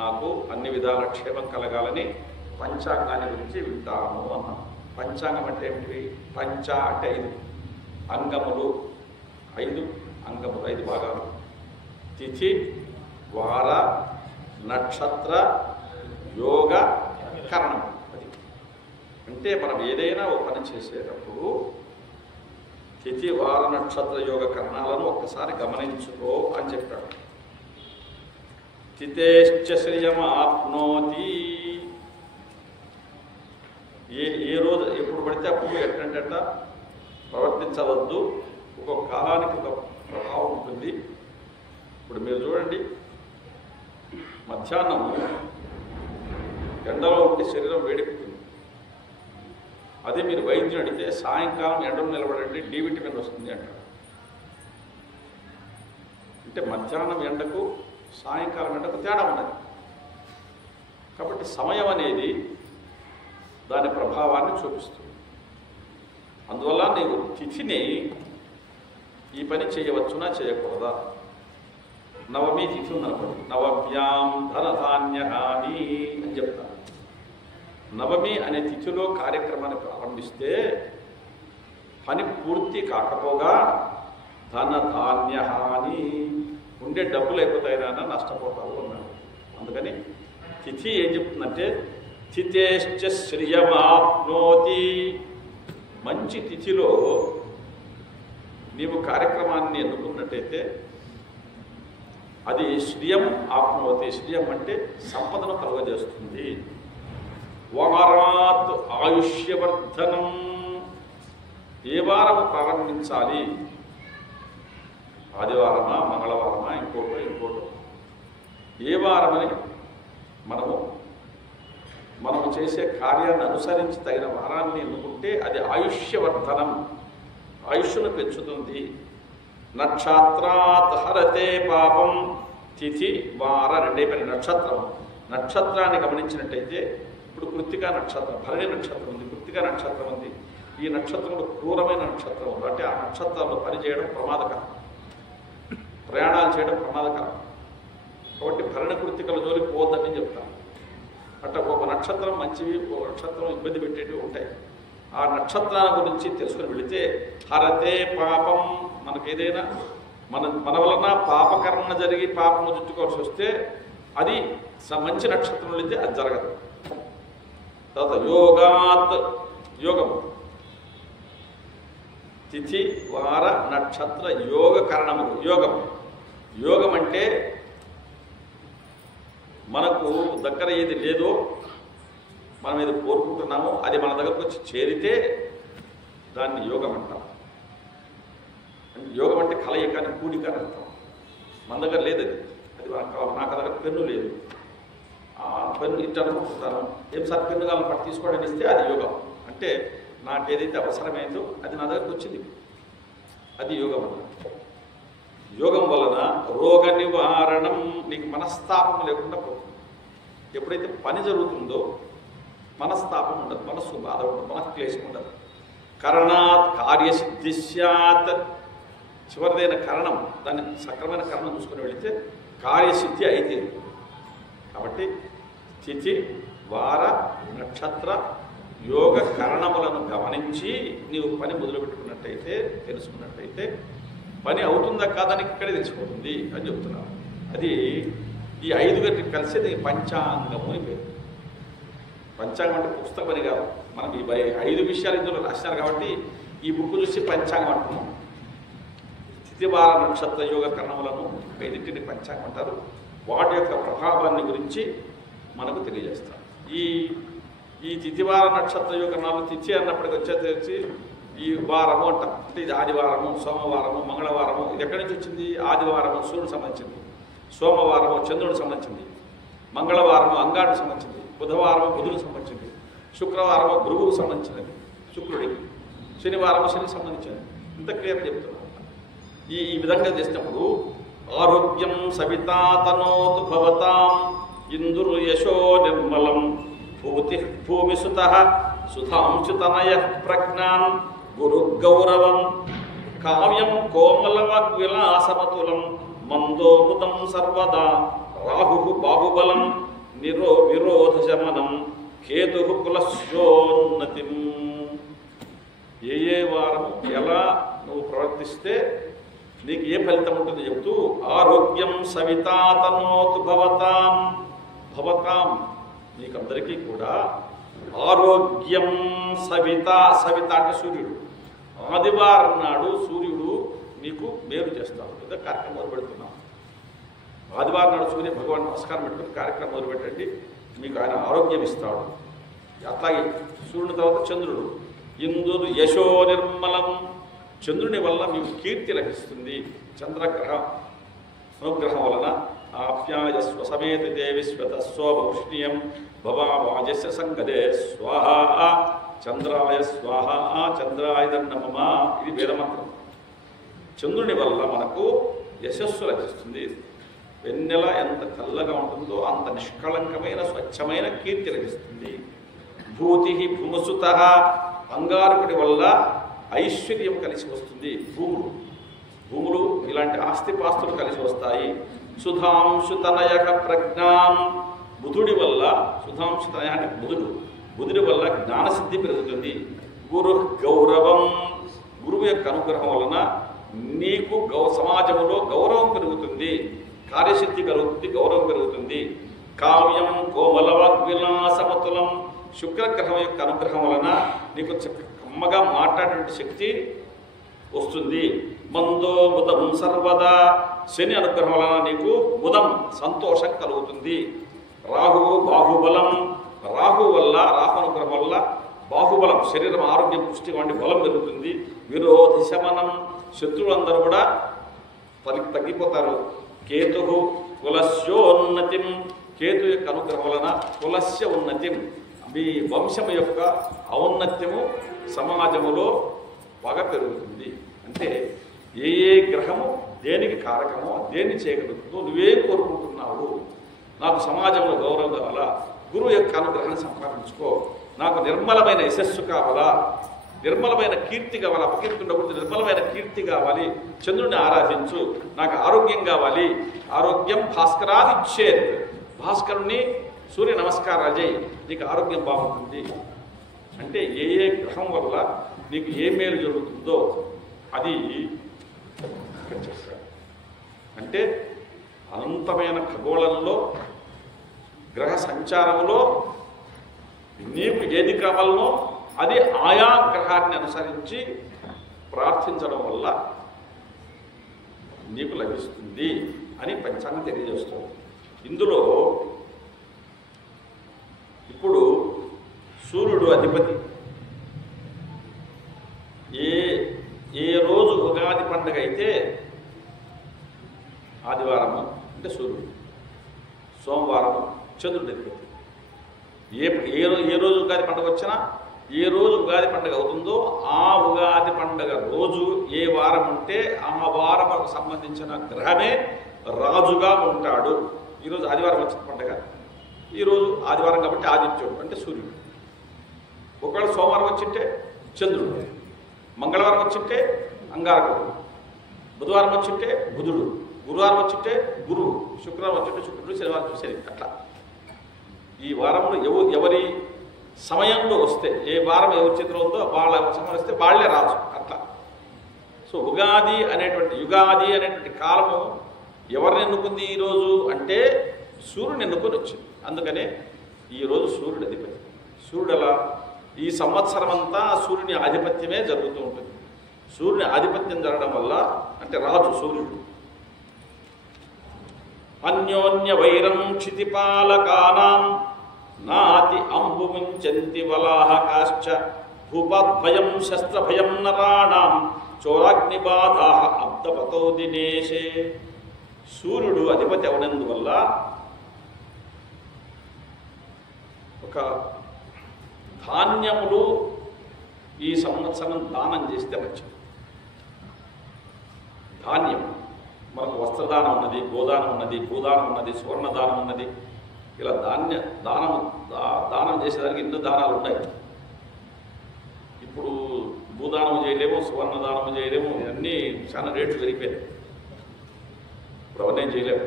నాకు అన్ని విధాల క్షేమం కలగాలని పంచాంగాన్ని గురించి వింటాము అన్నాను. పంచాంగం అంటే ఏమిటి? పంచ అంటే 5 అంగములు, 5 అంగములు, 5 భాగాలు. తిథి, వార, నక్షత్ర, యోగ, కరణం. అది అంటే మనం ఏదైనా ఒక పని చేసేటప్పుడు తిథి, వార, నక్షత్ర, యోగ, కరణాలను ఒక్కసారి గమనించుకో అని చెప్పాడు. తిథేశ్చ శ్రియమాప్నోతి. ఏ రోజు ఎప్పుడు పడితే అప్పుడు ఎట్టంటే ప్రవర్తించవద్దు. ఒక్కొక్క కాలానికి ఒక ప్రభావం ఉంటుంది. ఇప్పుడు మీరు చూడండి, మధ్యాహ్నం ఎండలో ఉంటే శరీరం వేడెక్కుతుంది. అదే మీరు వైద్యుని అడిగితే సాయంకాలం ఎండలో నిలబడండి, డి విటమిన్ వస్తుంది అంటారు. అంటే మధ్యాహ్నం ఎండకు సాయంకాలం ఎండకు తేడా ఉన్నది. కాబట్టి సమయం అనేది దాని ప్రభావాన్ని చూపిస్తుంది. అందువల్ల నీవు తిథిని ఈ పని చేయవచ్చునా చేయకూడదా? నవమి తిథి ఉందనుకోండి, నవమ్యాం ధనధాన్యహాని అని చెప్తాను. నవమి అనే తిథిలో కార్యక్రమాన్ని ప్రారంభిస్తే పని పూర్తి కాకపోగా ధనధాన్యహాని, ఉండే డబ్బులు అయిపోతాయినా నష్టపోతావు అన్నాడు. అందుకని తిథి ఏం చెప్తుందంటే తిథేశ్చ శ్రియమాప్నోతి, మంచి తిథిలో నీవు కార్యక్రమాన్ని ఎన్నుకున్నట్టయితే అది శ్రియం ఆప్నోతి. శ్రియం అంటే సంపదను కలుగజేస్తుంది. వారాత్ ఆయుష్యవర్ధనం, ఏ వారము ప్రారంభించాలి? ఆదివారమా, మంగళవారమా, ఇంకోటో ఏ వారమని మనము చేసే కార్యాన్ని అనుసరించి తగిన వారాన్ని ఎన్నుకుంటే అది ఆయుష్యవర్ధనం, ఆయుష్ను పెంచుతుంది. నక్షత్రాత్ హరతే పాపం, తిథి వార రెండే పని. నక్షత్రాన్ని గమనించినట్టయితే ఇప్పుడు కృత్తికా నక్షత్రం, భరణి నక్షత్రం ఉంది, కృత్తికా నక్షత్రం ఉంది. ఈ నక్షత్రంలో క్రూరమైన నక్షత్రం ఉంది అంటే ఆ నక్షత్రంలో పనిచేయడం ప్రమాదకరం, ప్రయాణాలు చేయడం ప్రమాదకరం. కాబట్టి భరణ కృత్తికల జోలికి పోవద్దని చెప్తాను. అంటే ఒక నక్షత్రం మంచివి, ఒక నక్షత్రం ఇబ్బంది పెట్టేటివి ఉంటాయి. ఆ నక్షత్రాల గురించి తెలుసుకుని వెళితే హరతే పాపం, మనకేదైనా మన వలన పాపకర్మ జరిగి పాపము చుట్టుకోవాల్సి వస్తే అది మంచి నక్షత్రం వెళితే అది జరగదు. తర్వాత యోగాత్, యోగం, తిథి వార నక్షత్ర యోగ కరణములు. యోగం అంటే మనకు దగ్గర ఏది లేదో, మనం ఏది కోరుకుంటున్నామో అది మన దగ్గరకు వచ్చి చేరితే దాన్ని యోగం అంటాం. యోగం అంటే కలయిక అని, కూడిక అని అర్థం. మన దగ్గర లేదు అది నాకు దగ్గర పెన్ను లేదు, పెన్ను ఇట్లా అనుకుంటున్నాను, ఏం సార్ పెన్ను కాలం పట్టి తీసుకోవడానికి ఇస్తే అది యోగం. అంటే నాకు ఏదైతే అవసరమైందో అది నా దగ్గరకు వచ్చింది, అది యోగం అన్నమాట. యోగం వలన రోగ నివారణం, నీకు మనస్తాపం లేకుండా పోతుంది. ఎప్పుడైతే పని జరుగుతుందో మనస్తాపం ఉండదు, మనస్సు బాధ ఉండదు, మనక్లేశం ఉండదు. కరణాత్ కార్యసిద్ధి స్యాత్, చివరిదైన కరణం, దాన్ని సక్రమైన కరణం చూసుకుని వెళితే కార్యసిద్ధి అయితే. కాబట్టి తిథి వార నక్షత్ర యోగ కరణములను గమనించి నీవు పని మొదలుపెట్టుకున్నట్టయితే, తెలుసుకున్నట్టయితే పని అవుతుందా కాదని ఇక్కడే తెలిసిపోతుంది అని చెప్తున్నాను. అది ఈ 5 గంటలకు కలిసి పంచాంగము అని పేరు. పంచాంగం అంటే పుస్తకం అని కాదు, మనం ఈ 5 విషయాలు ఇందులో రాసినారు కాబట్టి ఈ బుక్ చూసి పంచాంగం అంటున్నాం. తిథివార నక్షత్ర యోగ కరణములను 5టిని పంచాంగం అంటారు. వాటి యొక్క ప్రభావాన్ని గురించి మనకు తెలియజేస్తారు. ఈ తిథివార నక్షత్ర యోగ కరణాలు, తిథి అన్నప్పటికి వచ్చేసి ఈ వారము అంటాం. అంటే ఇది ఆదివారము, సోమవారము, మంగళవారము. ఇది ఎక్కడి నుంచి వచ్చింది? ఆదివారము సూర్యుడు సంబంధించింది, సోమవారము చంద్రుడికి సంబంధించింది, మంగళవారము అంగానికి సంబంధించింది, బుధవారము బుధుడికి సంబంధించింది, శుక్రవారము గురువుకు సంబంధించినది శుక్రుడికి, శనివారము శనికి సంబంధించినది. ఇంత క్లియర్గా చెప్తున్నాను. ఈ విధంగా చేసినప్పుడు ఆరోగ్యం సవితాతనోతు భవతాం ఇందురు యశో నిర్మలం భూమిసుత సుధాంశుతనయ ప్రజ్ఞాన్ గురు గౌరవం కావ్యం కోమలవాగ్ విలాసమతులం మందోముదం సర్వదా రాహు బాహుబలం విరోధ శమనం కేతు కులశ్యోన్నతి. ఏ వారం ఎలా నువ్వు ప్రవర్తిస్తే నీకు ఏ ఫలితం ఉంటుందో చెప్తూ ఆరోగ్యం సవితాతనోతు భవతాం, మీకందరికీ కూడా ఆరోగ్యం సవిత అంటే సూర్యుడు. ఆదివారం నాడు సూర్యుడు నీకు మేలు చేస్తాడు. ఏదో కార్యక్రమం మొదలుపెడుతున్నాం. ఆదివారం నాడు సూర్య భగవాన్ నమస్కారం పెట్టుకుని కార్యక్రమం మొదలుపెట్టండి, మీకు ఆయన ఆరోగ్యం ఇస్తాడు. అట్లాగే సూర్యుని తర్వాత చంద్రుడు. ఇందురు యశో నిర్మలం, చంద్రుని వల్ల మీకు కీర్తి లభిస్తుంది. చంద్రగ్రహం అనుగ్రహం వలన ఆప్యాయస్వ సమేత దేవి స్వతస్వౌష్ణీయం భవాజస్య సంగదే స్వాహ చంద్రాయ స్వాహ చంద్రాయ నమః. ఇది వేదమంత్రం. చంద్రుని వల్ల మనకు యశస్సు లభిస్తుంది. వెన్నెల ఎంత తెల్లగా ఉంటుందో అంత నిష్కళంకమైన స్వచ్ఛమైన కీర్తి లభిస్తుంది. భూతి భూమసుత, అంగారకుడి వల్ల ఐశ్వర్యం కలిసి వస్తుంది. భూములు ఇలాంటి ఆస్తిపాస్తులు కలిసి వస్తాయి. సుధాంశుతనయక ప్రజ్ఞాం, బుధుడి వల్ల, సుధాంశుతనయ అంటే బుధుడి వల్ల జ్ఞానసిద్ధి పెరుగుతుంది. గురు గౌరవం, గురువు యొక్క అనుగ్రహం వలన నీకు సమాజంలో గౌరవం పెరుగుతుంది, కార్యసిద్ధి కలుగుతుంది, గౌరవం పెరుగుతుంది. కావ్యం కోమలవాగ్విలాసమతులం, శుక్రగ్రహం యొక్క అనుగ్రహం వలన నీకు కమ్మగా మాట్లాడేటువంటి శక్తి వస్తుంది. మందో ముదం సర్వదా, శని అనుగ్రహం వలన నీకు ముదం సంతోషం కలుగుతుంది. రాహువు బాహుబలం, రాహు అనుగ్రహం వల్ల బాహుబలం, శరీరం ఆరోగ్యం పుష్టి వంటి బలం పెరుగుతుంది. విరోధి శమనం, శత్రువులందరూ కూడా తగ్గిపోతారు. కేతు కులస్యోన్నతిం, కేతు యొక్క అనుగ్రహం వలన కులస్య ఉన్నతిం, మీ వంశం యొక్క ఔన్నత్యము సమాజములో బాగా పెరుగుతుంది. అంటే ఏ గ్రహము దేనికి కారకమో దేన్ని చేయగలుగుతుందో నువ్వేం కోరుకుంటున్నావు. నాకు సమాజంలో గౌరవం కావాలా, గురువు యొక్క అనుగ్రహాన్ని సంపాదించుకో. నాకు నిర్మలమైన యశస్సు కావాలా, నిర్మలమైన కీర్తి కావాలి, అపకీర్తి ఉండకూడదు, నిర్మలమైన కీర్తి కావాలి. చంద్రుడిని ఆరాధించు. నాకు ఆరోగ్యం కావాలి, ఆరోగ్యం భాస్కరాదిచ్చేత్, భాస్కరుణ్ణి సూర్య నమస్కారాలు చేయి, నీకు ఆరోగ్యం బాగుంటుంది. అంటే ఏ గ్రహం వల్ల నీకు ఏ మేలు జరుగుతుందో అది చేస్తాడు. అంటే అనంతమైన ఖగోళంలో గ్రహ సంచారంలో నీకు ఏది కావాలనో అది ఆయా గ్రహాన్ని అనుసరించి ప్రార్థించడం వల్ల నీకు లభిస్తుంది అని పంచాంగం తెలియజేస్తుంది. ఇందులో ఇప్పుడు సూర్యుడు అధిపతి. ఏ రోజు ఉగాది పండుగ అయితే ఆదివారము అంటే సూర్యుడు, సోమవారము చంద్రుడి అధిపతి. ఏ రోజు ఉగాది పండుగ వచ్చినా, ఏ రోజు ఉగాది పండుగ అవుతుందో ఆ ఉగాది పండుగ రోజు ఏ వారం ఉంటే ఆ వారముకు సంబంధించిన గ్రహమే రాజుగా ఉంటాడు. ఈరోజు ఆదివారం వచ్చిన పండుగ, ఈరోజు ఆదివారం కాబట్టి ఆదిత్యుడు అంటే సూర్యుడు. ఒకవేళ సోమవారం వచ్చింటే చంద్రుడు, మంగళవారం వచ్చింటే అంగారకుడు, బుధవారం వచ్చింటే బుధుడు, గురువారం వచ్చింటే గురువు, శుక్రవారం వచ్చింటే శుక్రుడు, శనివారం శని. అట్లా ఈ వారంలో ఎవరి సమయంలో వస్తే, ఏ వారం ఎవరి చేతిలో ఉందో వాళ్ళ సమయం వస్తే వాళ్లే రాజు. అట్లా. సో యుగాది అనేటువంటి కాలము ఎవరిని ఎన్నుకుంది ఈరోజు అంటే సూర్యుని ఎన్నుకొని వచ్చింది. అందుకనే ఈరోజు సూర్యుడి అధిపతి. సూర్యుడు అలా ఈ సంవత్సరం అంతా సూర్యుని ఆధిపత్యమే జరుగుతూ ఉంటుంది. సూర్యుని ఆధిపత్యం జరగడం వల్ల అంటే రాజు సూర్యుడు. అన్యోన్య వైరం క్షితిపాలకానాం నాతి అంబుముంచంతి వలాహకాశ్చ భూపాద్భయం శస్త్రభయం నరాణాం చోరాగ్నిబాధా అబ్దపతో దినేశే. సూర్యుడు అధిపతి అవనందువల్ల ఒక ధాన్యములు ఈ సంవత్సరం దానం చేస్తే మంచిది. ధాన్యం మనకు వస్త్రదానం ఉన్నది, గోదానం ఉన్నది, భూదానం ఉన్నది, సువర్ణదానం ఉన్నది. ఇలా దానం చేసేదానికి ఎన్నో దానాలు ఉన్నాయి. ఇప్పుడు భూదానం చేయలేము, సువర్ణదానం చేయలేము, ఇవన్నీ చాలా రేట్లు పెరిగిపోయాయి. ఇప్పుడు అవన్నీ చేయలేము.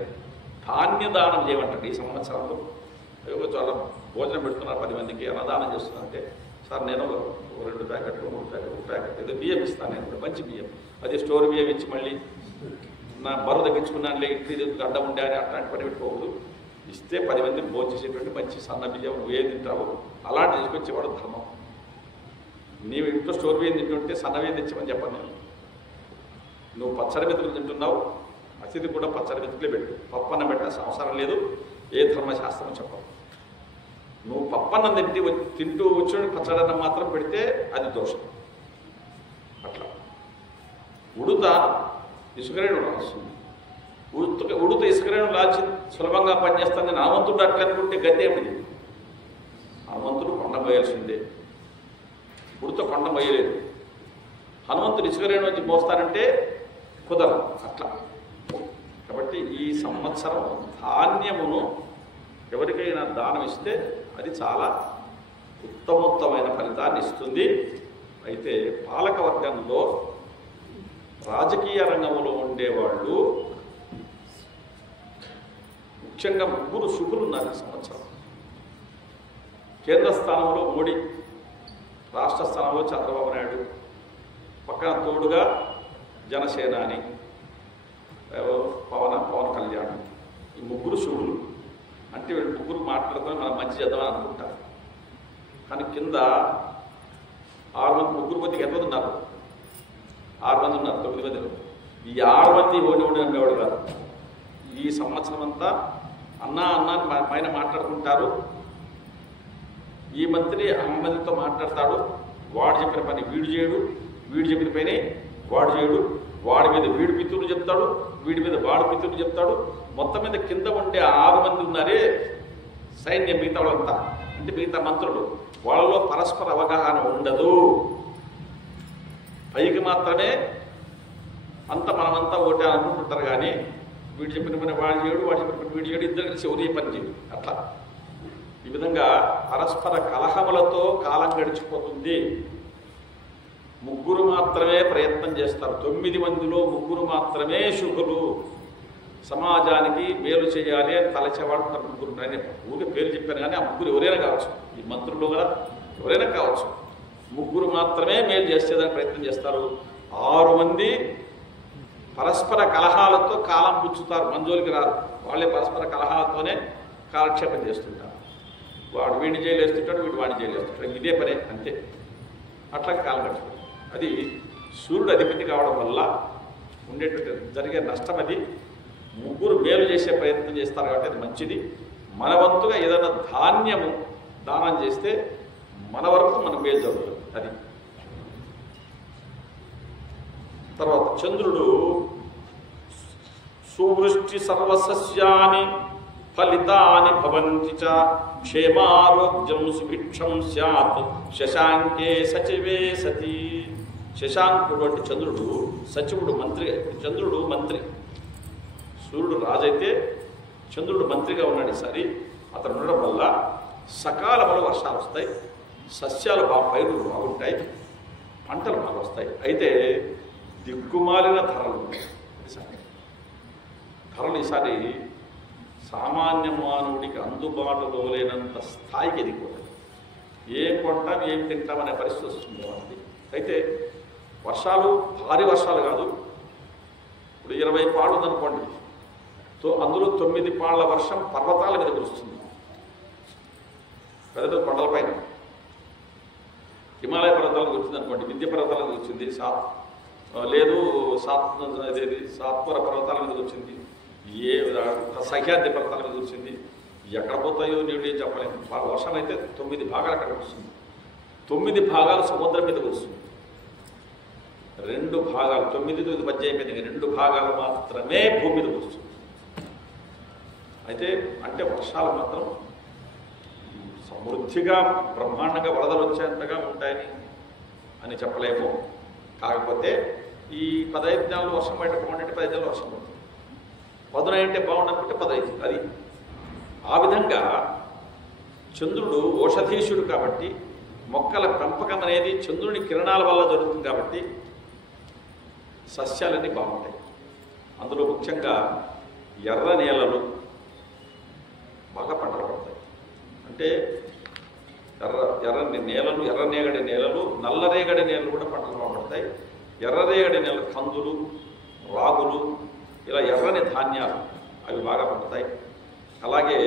ధాన్యదానం చేయమంటారు ఈ సంవత్సరంలో. చాలా భోజనం పెడుతున్నారు 10 మందికి, అన్నదానం చేస్తున్నారంటే సార్ నేను 2 ప్యాకెట్లు 3 ప్యాకెట్లు 1 ప్యాకెట్ ఏదో బియ్యం ఇస్తాను, నేను మంచి బియ్యం, అది స్టోర్ బియ్యం ఇచ్చి మళ్ళీ నా బరువు తగ్గించుకున్నానులే ఇడ్లీ అడ్డం ఉండే అని అట్లాంటి పని పెట్టుకోకూడదు. ఇస్తే 10 మందిని భోజనం చేసేటువంటి మంచి సన్న బియ్యం నువ్వు ఏది తింటావో అలాంటి తీసుకొచ్చేవాడు ధర్మం. నీవు ఇంట్లో స్టోర్ బియ్యం తింటుంటే సన్న బియ్యం తెచ్చామని చెప్పను నేను. నువ్వు పచ్చడి మెతుకులు తింటున్నావు, అతిథి కూడా పచ్చడి మెతుకులే పెట్టు, పప్పన్నం పెట్టాల్సిన అవసరం లేదు, ఏ ధర్మశాస్త్రం చెప్పవు. నువ్వు పప్పన్నం తింటూ వచ్చిన పచ్చడన్నం మాత్రం పెడితే అది దోషం. అట్లా ఉడుత ఇసుకరేణు రాస్తుంది. ఉడుత ఇసుకరేణు లాల్చి సులభంగా పనిచేస్తుంది. హనుమంతుడు అట్లా అనుకుంటే గతి ఏమిటి? హనుమంతుడు కొండ పోయాల్సిందే, ఉడుత కొండ పోయలేదు. హనుమంతుడు ఇసుకరేణు వచ్చి మోస్తానంటే కుదరదు. అట్లా కాబట్టి ఈ సంవత్సరం ధాన్యమును ఎవరికైనా దానం ఇస్తే అది చాలా ఉత్తమోత్తమైన ఫలితాన్ని ఇస్తుంది. అయితే పాలకవర్గంలో రాజకీయ రంగంలో ఉండేవాళ్ళు ముఖ్యంగా ముగ్గురు శుభులు ఉన్నారు ఈ సంవత్సరం. కేంద్ర స్థానంలో మోడీ, రాష్ట్ర స్థానంలో చంద్రబాబు నాయుడు, పక్కన తోడుగా జనసేనాని పవన్ కళ్యాణ్. ఈ ముగ్గురు శుభులు. అంటే వీళ్ళు ముగ్గురు మాట్లాడుకొని మనం మంచి చేద్దామని అనుకుంటారు. కానీ కింద 6 మంది, ముగ్గురు మందికి ఎంతమంది ఉన్నారు? 6 మంది ఉన్నారు. 9 మంది. ఈ 6 మంది ఓడి అనేవాడు కాదు. ఈ సంవత్సరం అంతా అన్నా పైన మాట్లాడుకుంటారు. ఈ మంత్రి ఆ మందితో మాట్లాడతాడు. వాడు చెప్పిన పని వీడు చేయడు, వీడు చెప్పిన పని వాడు చేయడు. వాడి మీద వీడు పితులు చెప్తాడు, వీడి మీద వాడు పితులు చెప్తాడు. మొత్తం మీద కింద ఉండే 6 మంది ఉన్నారే సైన్యం, మిగతా వాళ్ళంతా అంటే మిగతా మంత్రులు, వాళ్ళలో పరస్పర అవగాహన ఉండదు. పైకి మాత్రమే అంత మనమంతా ఓటే అనుకుంటుంటారు. కానీ వీడు చెప్పిన పని వాడు చేయడు, వాడు చెప్పిన పని వీడు చేయడు, ఇద్దరు కలిసి ఒరే పని చేయడు. అట్లా ఈ విధంగా పరస్పర కలహములతో కాలం గడిచిపోతుంది. ముగ్గురు మాత్రమే ప్రయత్నం చేస్తారు. 9 మందిలో ముగ్గురు మాత్రమే శుభులు. సమాజానికి మేలు చేయాలి అని తలచేవాడు తన ముగ్గురు. నేను ఊరికే పేరు చెప్పాను కానీ ఆ ముగ్గురు ఎవరైనా కావచ్చు, ఈ మంత్రులు కూడా ఎవరైనా కావచ్చు. ముగ్గురు మాత్రమే మేలు చేసేదానికి ప్రయత్నం చేస్తారు. 6 మంది పరస్పర కలహాలతో కాలం పుచ్చుతారు, మంజోలికి రారు. వాళ్ళే పరస్పర కలహాలతోనే కాలక్షేపం చేస్తుంటారు. వాడు వీడిని జైలు వేస్తుంటాడు, వీడు వాడిని జైలు వేస్తుంటాడు. ఇదే పనే, అంతే. అట్లా కాలం గడిచిపోతుంది. అది సూర్యుడు అధిపతి కావడం వల్ల ఉండేటువంటి జరిగే నష్టం అది. ముగ్గురు మేలు చేసే ప్రయత్నం చేస్తారు కాబట్టి అది మంచిది. మన వంతుగా ఏదైనా ధాన్యము దానం చేస్తే మన వరకు మన మేలు జరుగుతుంది. అది తర్వాత చంద్రుడు సువృష్టి సర్వసస్యాని ఫలితాని భవంతి చ క్షేమారోగ్యం సుభిక్షం స్యాత్ శశాంకే సచివే సతి. శశాంకుడు అంటే చంద్రుడు, సచివుడు మంత్రి. చంద్రుడు మంత్రి, సూర్యుడు రాజైతే చంద్రుడు మంత్రిగా ఉన్నాడు ఈసారి. అతను ఉండడం వల్ల సకాలంలో వర్షాలు వస్తాయి, సస్యాలు పైరులు బాగుంటాయి, పంటలు బాగా వస్తాయి. అయితే దిక్కుమాలిన ధరలు ఉంటాయి. ధరలు ఈసారి సామాన్య మానవుడికి అందుబాటులో లేనంత స్థాయికి ఎదిగిపోతాయి. ఏం కొంటాం ఏం తింటామనే పరిస్థితి వస్తుంది వాళ్ళకి. అయితే వర్షాలు భారీ వర్షాలు కాదు. ఇప్పుడు 20 పాళ్ళు ఉందనుకోండి, అందులో 9 పాళ్ళ వర్షం పర్వతాల మీద కురుస్తుంది. పెద్ద కొండల పైన హిమాలయ పర్వతాలకు వచ్చింది అనుకోండి, వింధ్య పర్వతాలకు వచ్చింది, లేదు సాత్వర పర్వతాల మీద వచ్చింది, సహ్యాద్రి పర్వతాల మీద వచ్చింది. ఎక్కడ పోతాయో నీళ్ళు ఏం చెప్పలేము. వర్షం అయితే 9 భాగాలు అక్కడ వస్తుంది. 9 భాగాలు సముద్రం మీద వస్తుంది. 2 భాగాలు 9 మధ్య అయిపోయింది. 2 భాగాలు మాత్రమే భూమి మీద వస్తుంది. అయితే అంటే వర్షాలు మాత్రం సమృద్ధిగా బ్రహ్మాండంగా వరదలు వచ్చేంతగా ఉంటాయని అని చెప్పలేము. కాకపోతే ఈ 15 దినాలు వర్షం బయట బాగుంటే 15 దినాలు వర్షం పడుతుంది. 10 అంటే బాగుండనుకుంటే 15. అది ఆ విధంగా చంద్రుడు ఓషధీశుడు కాబట్టి మొక్కల పెంపకం అనేది చంద్రుని కిరణాల వల్ల జరుగుతుంది. కాబట్టి సస్యాలన్నీ బాగుంటాయి. అందులో ముఖ్యంగా ఎర్ర నేలలు బాగా పంటలు పడతాయి. అంటే ఎర్రని నేలలు, ఎర్రనేగడి నేలలు, నల్లరేగడి నేలలు కూడా పంటలు బాగుపడతాయి. ఎర్రరేగడి నేలలు కందులు, రాగులు, ఇలా ఎర్రని ధాన్యాలు అవి బాగా పండుతాయి. అలాగే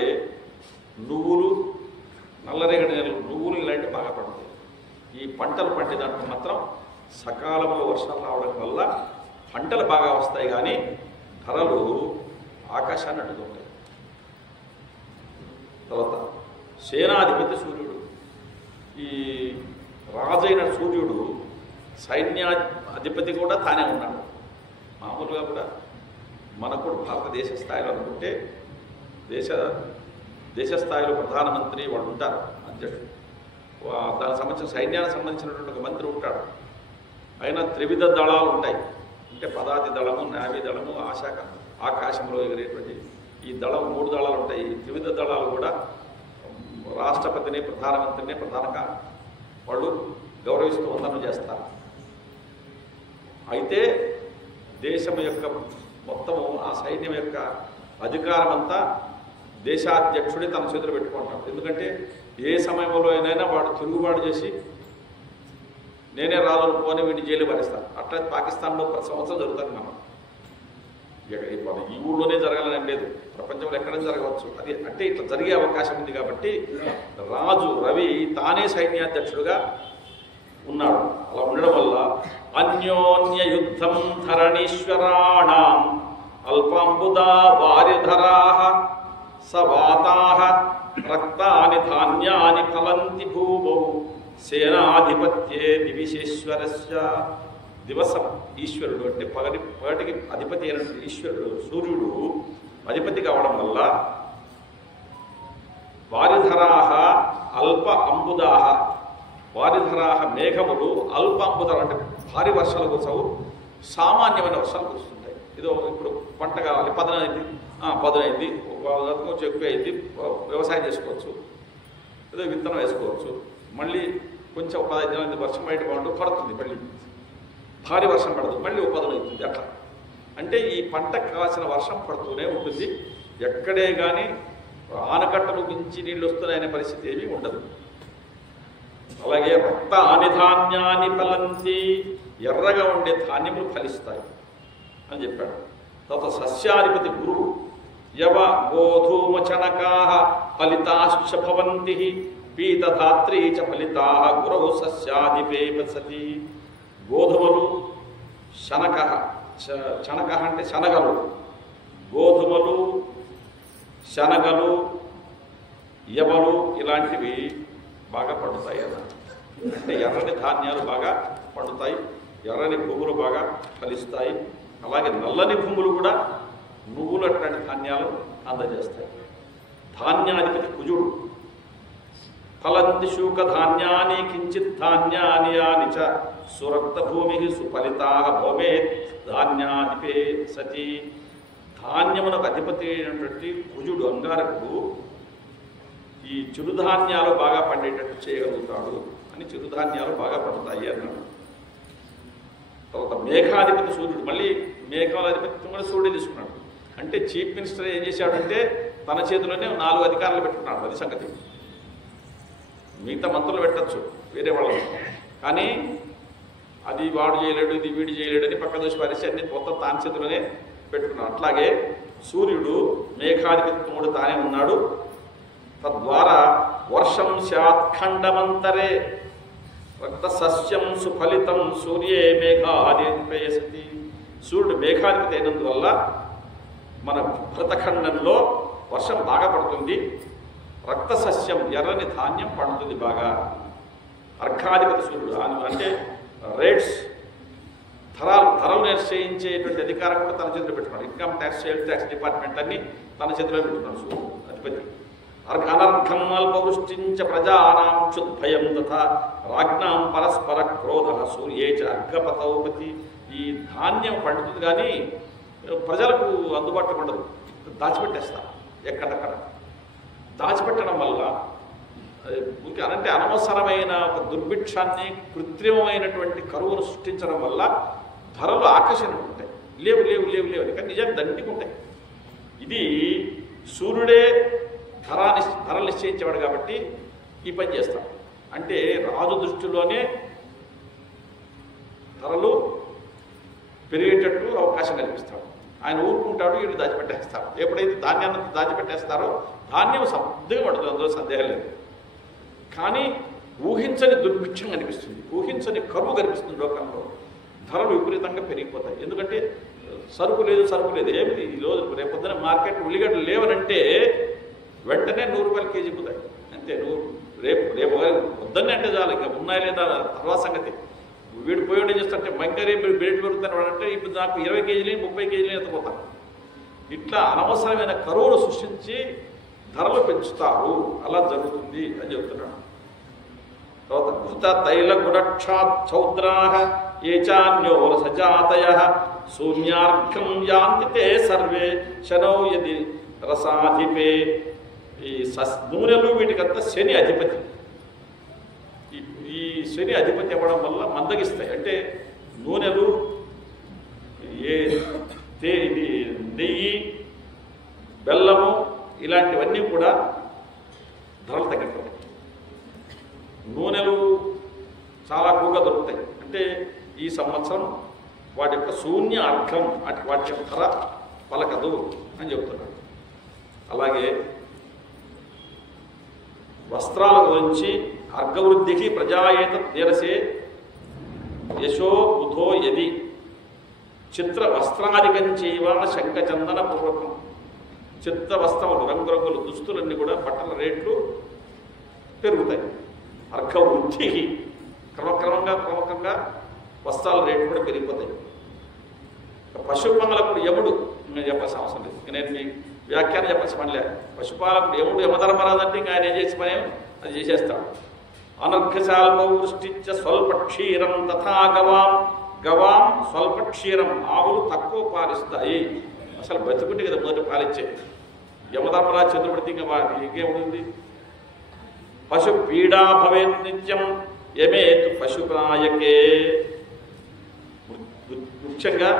నువ్వులు, నల్లరేగడి నేలలు, నువ్వులు ఇలాంటివి బాగా పండుతాయి. ఈ పంటలు పండే దాంట్లో మాత్రం సకాలంలో వర్షాలు రావడం వల్ల పంటలు బాగా వస్తాయి. కానీ ధరలు ఆకాశాన్ని అడ్డుకుంటాయి. తర్వాత సేనాధిపతి సూర్యుడు. ఈ రాజైన సూర్యుడు సైన్యాధిపతి కూడా తానే ఉన్నాడు. మామూలుగా కూడా మనకు కూడా భారతదేశ స్థాయిలో అనుకుంటే దేశ స్థాయిలో ప్రధానమంత్రి వాళ్ళు ఉంటారు, అధ్యక్షుడు. దానికి సంబంధించిన సైన్యానికి సంబంధించినటువంటి ఒక మంత్రి ఉంటాడు. అయినా త్రివిధ దళాలు ఉంటాయి. అంటే పదాతి దళము, నావీ దళము, ఆశాఖ. ఆకాశంలో ఎగిరేటువంటి ఈ దళం 3 దళాలు ఉంటాయి. ఈ త్రివిధ దళాలు కూడా రాష్ట్రపతిని, ప్రధానమంత్రిని ప్రధానంగా వాళ్ళు గౌరవిస్తూ వందనం చేస్తారు. అయితే దేశం యొక్క మొత్తము ఆ సైన్యం యొక్క అధికారం అంతా దేశాధ్యక్షుడే తన చేతులు పెట్టుకుంటాడు. ఎందుకంటే ఏ సమయంలో అయినా వాడు తిరుగుబాటు చేసి నేనే రాజును పోని వీడిని జైలు భరిస్తాను. అట్లా పాకిస్తాన్లో ప్రతి సంవత్సరం జరుగుతుంది. మనం ఈ ఊళ్ళోనే జరగాలని లేదు, ప్రపంచంలో ఎక్కడైనా జరగవచ్చు. అది అంటే ఇట్లా జరిగే అవకాశం ఉంది. కాబట్టి రాజు రవి తానే సైన్యాధ్యక్షుడుగా ఉన్నాడు. అలా ఉండడం వల్ల అన్యోన్య యుద్ధం ధరణీశ్వరాణం అల్పాంబుదా వార్యధరా సవాతా రక్తాని ధాన్యాని ఫలంతి భూమౌ సేనాధిపత్యే దివిశేశ్వరస్య. దివసం ఈశ్వరుడు అంటే పగటికి అధిపతి అయినటువంటి ఈశ్వరుడు సూర్యుడు అధిపతి కావడం వల్ల వారిధరాహ అల్ప అంబుదాహ, వారిధరాహ మేఘములు అల్ప అంబుదాలు అంటే భారీ వర్షాలు కురసవు, సామాన్యమైన వర్షాలు కురుస్తుంటాయి. ఏదో ఇప్పుడు పంట కావాలి, పదునైంది, కొంచెం ఎక్కువ అయింది, వ్యవసాయం చేసుకోవచ్చు, ఏదో విత్తనం వేసుకోవచ్చు. మళ్ళీ కొంచెం 15 దినాల వర్షం బయట పడుతుంది, మళ్ళీ భారీ వర్షం పడదు, మళ్ళీ పదునవుతుంది. అట్లా అంటే ఈ పంటకు కావాల్సిన వర్షం పడుతూనే ఉంటుంది. ఎక్కడే కానీ ఆనకట్టలు మించి నీళ్ళు వస్తున్నాయనే పరిస్థితి ఏమీ ఉండదు. అలాగే రక్తాని ధాన్యాన్ని ఫలంతి, ఎర్రగా ఉండే ధాన్యములు ఫలిస్తాయి అని చెప్పాడు. తర్వాత సస్యాధిపతి గురువు. యవ గోధూమచనకా ఫలితాశ్చ భవంతి పీతధాత్రీ చ ఫలితా గురవు సస్యాధిపే వసతి. గోధుమలు, శనక, శనక అంటే శనగలు, గోధుమలు, శనగలు, యవలు ఇలాంటివి బాగా పండుతాయి అన్నమాట. అంటే ఎర్రని ధాన్యాలు బాగా పండుతాయి, ఎర్రని భూములు బాగా ఫలిస్తాయి. అలాగే నల్లని భూములు కూడా నువ్వులు అట్లాంటి ధాన్యాలు అందజేస్తాయి. ధాన్యాధిపతి కుజుడు. ఫలంతి శూక ధాన్యాని కించిత్ ధాన్యాని యాని చ సురక్త భూమి సుఫలితా భూమే ధాన్యాధిపే సతి. ధాన్యమునకు అధిపతి అయినటువంటి కుజుడు అంగారకుడు ఈ చిరుధాన్యాలు బాగా పండేటట్టు చేయగలుగుతాడు అని చిరుధాన్యాలు బాగా పండుతాయి అన్నాడు. తర్వాత మేఘాధిపతి సూర్యుడు. మళ్ళీ మేఘాధిపతి కూడా సూర్యుడు తీసుకున్నాడు. అంటే చీఫ్ మినిస్టర్ ఏం చేశాడంటే తన చేతిలోనే 4 అధికారులు పెట్టుకున్నాడు. అది సంగతి. మిగతా మంత్రులు పెట్టచ్చు వేరే వాళ్ళు, కానీ అది వాడు చేయలేడు, ఇది వీడు చేయలేడు అని పక్క దోషి పరిచి అన్ని మొత్తం తాని చేతిలోనే పెట్టుకున్నాడు. అట్లాగే సూర్యుడు మేఘాధిపత్యముడు తానే ఉన్నాడు. తద్వారా వర్షం శాత్ఖండమంతరే రక్త సస్యం సుఫలితం సూర్యే మేఘాధిపేయసతి. సూర్యుడు మేఘాధిపతి అయినందువల్ల మన భరతఖండంలో వర్షం బాగా పడుతుంది, రక్త సస్యం ఎర్రని ధాన్యం పండుతుంది బాగా. అర్ఘాధిపతి సూర్యుడు అంటే రేట్స్ ధరలు నిశ్చయించేటువంటి అధికారం కూడా తన చేతిలో పెట్టుకున్నాడు. Income tax, sales tax department అన్ని తన చేతిలో పెట్టుకున్నాడు సూర్యుడు అధిపతి. అనర్ఘం అల్పవృష్టించ ప్రజానాం క్షుద్భయం తథా రాజ్ఞాం పరస్పర క్రోధ సూర్యే చ అర్ఘపతౌపతి. ఈ ధాన్యం పండుతుంది కానీ ప్రజలకు అందుబాటులో ఉండదు, దాచిపెట్టేస్తారు. ఎక్కడక్కడ దాచిపెట్టడం వల్ల అంటే అనవసరమైన ఒక దుర్భిక్షాన్ని, కృత్రిమమైనటువంటి కరువును సృష్టించడం వల్ల ధరలు ఆకర్షణగా ఉంటాయి. లేవు లేవు లేవు లేవు కానీ నిజాన్ని దండిగా ఉంటాయి. ఇది సూర్యుడే ధరలు నిశ్చయించేవాడు కాబట్టి ఈ పని చేస్తాడు. అంటే రాజు దృష్టిలోనే ధరలు పెరిగేటట్టు అవకాశం కల్పిస్తాడు. ఆయన ఊరుకుంటాడు, వీళ్ళు దాచిపెట్టేస్తాడు. ఎప్పుడైతే ధాన్యాన్ని దాచిపెట్టేస్తారో ధాన్యం సర్దుగా పడుతుంది, అందులో సందేహం లేదు. కానీ ఊహించని దుర్భిక్షం కనిపిస్తుంది, ఊహించని కరువు కనిపిస్తుంది లోకంలో. ధరలు విపరీతంగా పెరిగిపోతాయి. ఎందుకంటే సరుకు లేదు, సరుకు లేదు. ఏమిటి ఈరోజు రేపొద్దున మార్కెట్ ఉల్లిగడ్డలు లేవనంటే వెంటనే 100 రూపాయలు కేజీ పోతాయి అంతే. రేపు వద్దనే అంటే చాలు, ఇంకా ఉన్నాయా లేదా తర్వాత సంగతి. వీడు పోయి చేస్తుంటే మంకరే రేటు పెరుగుతాను అంటే ఇప్పుడు నాకు 20 కేజీలు 30 కేజీలు ఎత్తుపోతాను. ఇట్లా అనవసరమైన కరువును సృష్టించి ధరలు పెంచుతారు. అలా జరుగుతుంది అని చెబుతున్నాడు. తర్వాత ఘృత తైల గుణక్షాత్ చౌద్రాహ ఏచాన్యో సజాతయ శూన్యార్ఘం యాంతి తే సర్వే శనౌ యది రసాధిపే. ఈ నూనెలు వీటికంతా శని అధిపతి. ఈ శని అధిపతి అవ్వడం వల్ల మందగిస్తాయి. అంటే నూనెలు, ఇది నెయ్యి, బెల్లము ఇలాంటివన్నీ కూడా ధరలు తగ్గిపోతాయి. నూనెలు చాలా ఎక్కువగా దొరుకుతాయి. అంటే ఈ సంవత్సరం వాటి యొక్క శూన్య అర్థం వాటి యొక్క ధర పలకదు అని చెబుతున్నాడు. అలాగే వస్త్రాల గురించి అర్ఘవృద్ధికి ప్రజాయేత తీరసే యశో బుధో యది చిత్ర వస్త్రాధికం చేయవ శంఖచందన పూర్వకం. చిత్ర వస్త్రములు, రంగురంగులు దుస్తులన్నీ కూడా బట్టల రేట్లు పెరుగుతాయి. అర్ఘవృద్ధికి క్రమక్రమంగా వస్త్రాల రేట్లు కూడా పెరిగిపోతాయి. పశుపాలకుడు యముడు, నేను చెప్పాల్సిన అవసరం లేదు, నేను మీ వ్యాఖ్యానం చెప్పాల్సిన పని లేదు. పశుపాలకుడు యముడు యమధర్మరాజు అంటే ఇంకా ఆయన ఏం చేసి పని అది చేసేస్తాడు. అనర్ఘశాల్పవృష్టిచ్చ స్వల్పక్షీరం తథా గవాం స్వల్పక్షీరం. ఆవులు తక్కువ పాలిస్తాయి. అసలు బతుకుంటే కదా మొదటి పాలిచ్చే. యమధర్మరాజు చంద్రపడితే ఇంకా ఇంకేముంది. పశు పీడా భవేత్ నిత్యం యమేతు పశుప్రాయకే. ముఖ్యంగా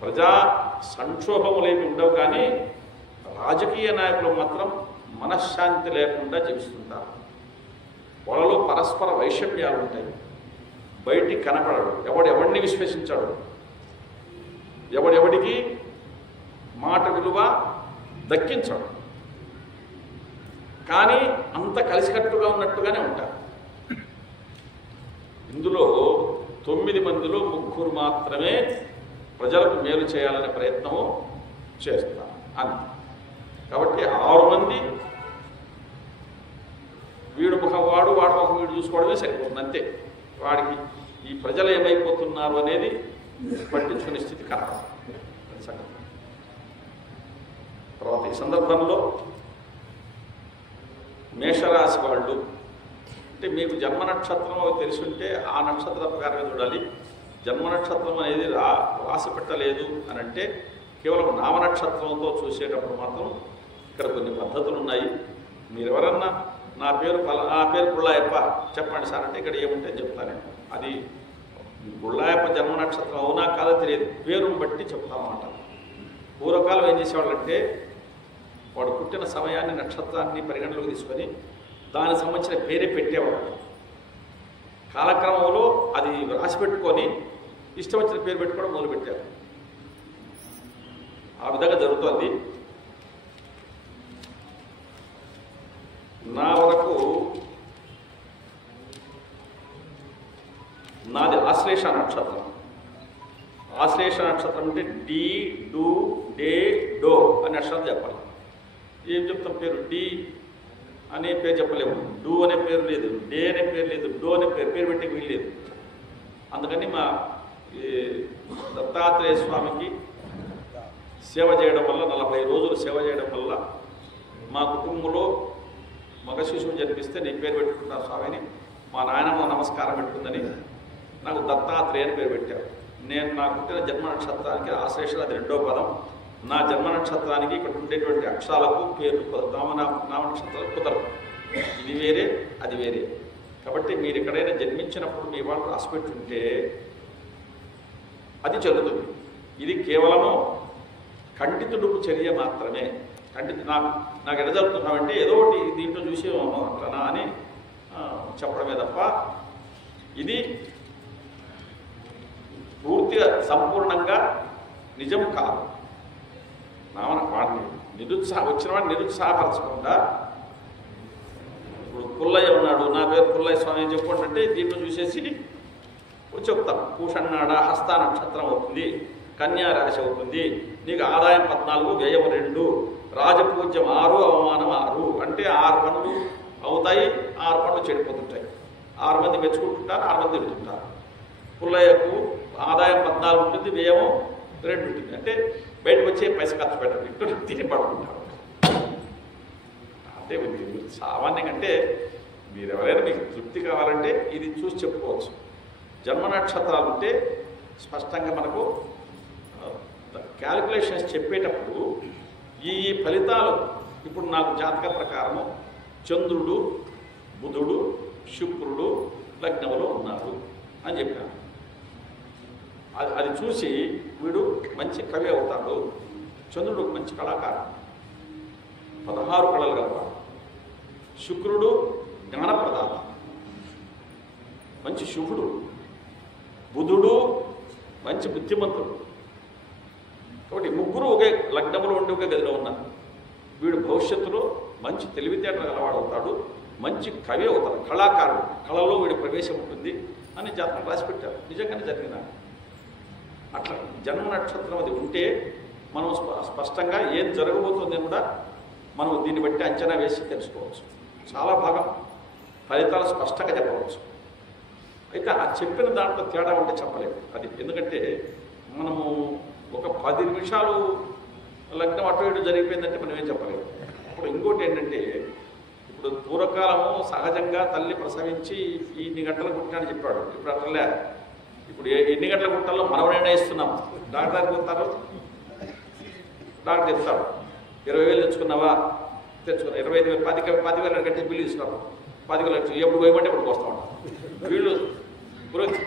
ప్రజా సంక్షోభములేమి ఉండవు, కానీ రాజకీయ నాయకులు మాత్రం మనశ్శాంతి లేకుండా జీవిస్తుంటారు. వాళ్ళలో పరస్పర వైషమ్యాలు ఉంటాయి. బయటికి కనపడడు, ఎవడెవడిని విశ్వసించాడు, ఎవడెవడికి మాట విలువ దక్కించడు. కానీ అంత కలిసికట్టుగా ఉన్నట్టుగానే ఉంటారు. ఇందులో 9 మందిలో 3 మాత్రమే ప్రజలకు మేలు చేయాలనే ప్రయత్నము చేస్తారు అంతే. కాబట్టి 6 మంది వీడు ముఖం వాడు ముఖం వీడు చూసుకోవడమే సరిపోతుంది అంతే. వాడికి ఈ ప్రజలు ఏమైపోతున్నారు అనేది పట్టించుకునే స్థితి కాదు. తర్వాత ఈ సందర్భంలో మేషరాశి వాళ్ళు అంటే మీకు జన్మ నక్షత్రం తెలుసుంటే ఆ నక్షత్ర ప్రకారంగా చూడాలి. జన్మ నక్షత్రం అనేది రాసి పెట్టలేదు అని అంటే కేవలం నామనక్షత్రంతో చూసేటప్పుడు మాత్రం ఇక్కడ కొన్ని పద్ధతులు ఉన్నాయి. మీరు ఎవరన్నా నా పేరు గుళ్ళాయప్ప చెప్పండి సార్ అంటే ఇక్కడ ఏముంటే చెప్తాను. అది గుళ్ళాయప్ప జన్మ నక్షత్రం అవునా కాదో తెలియదు, పేరును బట్టి చెప్తామన్నమాట. పూర్వకాలం ఏం చేసేవాళ్ళంటే వాడు పుట్టిన సమయాన్ని, నక్షత్రాన్ని పరిగణలోకి తీసుకొని దానికి సంబంధించిన పేరే పెట్టేవాడు. కాలక్రమంలో అది రాసి పెట్టుకొని ఇష్టం వచ్చిన పేరు పెట్టుకోవడం మొదలుపెట్టారు. ఆ విధంగా జరుగుతుంది. నా వరకు నాది ఆశ్లేష నక్షత్రం. ఆశ్లేష నక్షత్రం అంటే డి, డు, డే, డో అనే అక్షరం చెప్పాలి. ఏం చెప్తాం పేరు? డి అనే పేరు చెప్పలేము, డూ అనే పేరు లేదు, డే అనే పేరు లేదు, డో అనే పేరు పెట్టే వీలు లేదు. అందుకని మా దత్తాత్రేయ స్వామికి సేవ చేయడం వల్ల 40 రోజులు సేవ చేయడం వల్ల మా కుటుంబంలో మగ శిశువు జన్మిస్తే నీ పేరు పెట్టుకుంటాను స్వామిని, మా నాయనమ్మ నమస్కారం పెట్టుకుందని నాకు దత్తాత్రేయ అని పేరు పెట్టారు. నేను నాకు పుట్టిన జన్మ నక్షత్రానికి ఆశ్లేషణ అది 2వ పదం. నా జన్మ నక్షత్రానికి ఇక్కడ ఉండేటువంటి అక్షరాలకు పేరు నామ నక్షత్రాలకు కుదరదు. ఇది వేరే, అది వేరే. కాబట్టి మీరు ఎక్కడైనా జన్మించినప్పుడు మీ వాళ్ళు రాసిపెట్టుంటే అది చెల్లుతుంది. ఇది కేవలము కంటి తుడుపు చర్య మాత్రమే. నాకు ఎడ జరుగుతున్నామంటే ఏదో ఒకటి దీంట్లో చూసి అట్లనా అని చెప్పడమే తప్ప ఇది పూర్తిగా సంపూర్ణంగా నిజం కాదు. వాడిని వచ్చిన వాడిని నిరుత్సాహపరచకుండా, ఇప్పుడు పుల్లయ్య ఉన్నాడు, నా పేరు పుల్లయ్య స్వామి అని చెప్పుకుంటుంటే దీంట్లో చూసేసి చెప్తాం. పూషన్నాడ హస్త నక్షత్రం అవుతుంది, కన్యా రాశి అవుతుంది, నీకు ఆదాయం 14, వ్యయం 2, రాజపూజ్యం 6, అవమానం 6 అంటే 6 పనులు అవుతాయి, 6 పనులు చెడిపోతుంటాయి. 6 మంది మెచ్చుకుంటుంటారు, 6 మంది తిడుతుంటారు. పుల్లయ్యకు ఆదాయం 14 ఉంటుంది, వ్యయం 2 ఉంటుంది. అంటే బయటకు వచ్చే పైసా ఖర్చు పెట్టరు, ఇంట్లో తిని పడుకుంటారు. అంటే సామాన్యంగా అంటే మీరు ఎవరైనా మీకు తృప్తి కావాలంటే ఇది చూసి చెప్పుకోవచ్చు. జన్మ నక్షత్రాలు ఉంటే స్పష్టంగా మనకు క్యాలిక్యులేషన్స్ చెప్పేటప్పుడు ఈ ఫలితాలు ఇప్పుడు నాకు జాతక ప్రకారము చంద్రుడు, బుధుడు, శుక్రుడు లగ్నంలో ఉన్నారు అని చెప్పాను. అది చూసి వీడు మంచి కవి అవుతాడు, చంద్రుడు మంచి కళాకారుడు, 16 కళలు గలవాడు, శుక్రుడు జ్ఞానప్రదాత, మంచి శుభుడు, బుధుడు మంచి బుద్ధిమంతుడు. కాబట్టి ముగ్గురు ఒకే లగ్నంలో ఉండి ఒకే గదిలో ఉన్నారు. వీడు భవిష్యత్తులో మంచి తెలివితేటలు గలవాడు అవుతాడు, మంచి కవి అవుతాడు, కళాకారుడు, కళలో వీడి ప్రవేశం ఉంటుంది అని జాతకం రాసి పెట్టారు. నిజంగానే జరిగిన అట్లా జన్మ నక్షత్రం అది ఉంటే మనం స్పష్టంగా ఏం జరగబోతుందని కూడా మనం దీన్ని బట్టి అంచనా వేసి తెలుసుకోవచ్చు. చాలా బాగా ఫలితాలు స్పష్టంగా చెప్పవచ్చు. అయితే ఆ చెప్పిన దాంట్లో తేడా ఉంటే చెప్పలేము. అది ఎందుకంటే మనము ఒక 10 నిమిషాలు లగ్నం అటు ఇటు జరిగిపోయిందంటే మనం ఏం చెప్పలేము. ఇప్పుడు ఇంకోటి ఏంటంటే, ఇప్పుడు పూర్వకాలము సహజంగా తల్లి ప్రసవించి ఇన్ని గంటలు పుట్టినని చెప్పాడు. ఇప్పుడు అట్లలే. ఇప్పుడు ఎన్ని గంటల పుట్టాలో మనం నిర్ణయిస్తున్నాం. డాక్టర్ చెప్తారు, డాక్టర్ చెప్తాడు 20,000 తెచ్చుకున్నావా, తెచ్చుకున్నా 25,000 10,000 కట్టి బిల్లు తీసుకున్నాం, 10,000 ఎప్పుడు పోయమంటే ఇప్పుడు వస్తూ ఉంటాం. వీళ్ళు పురోహితు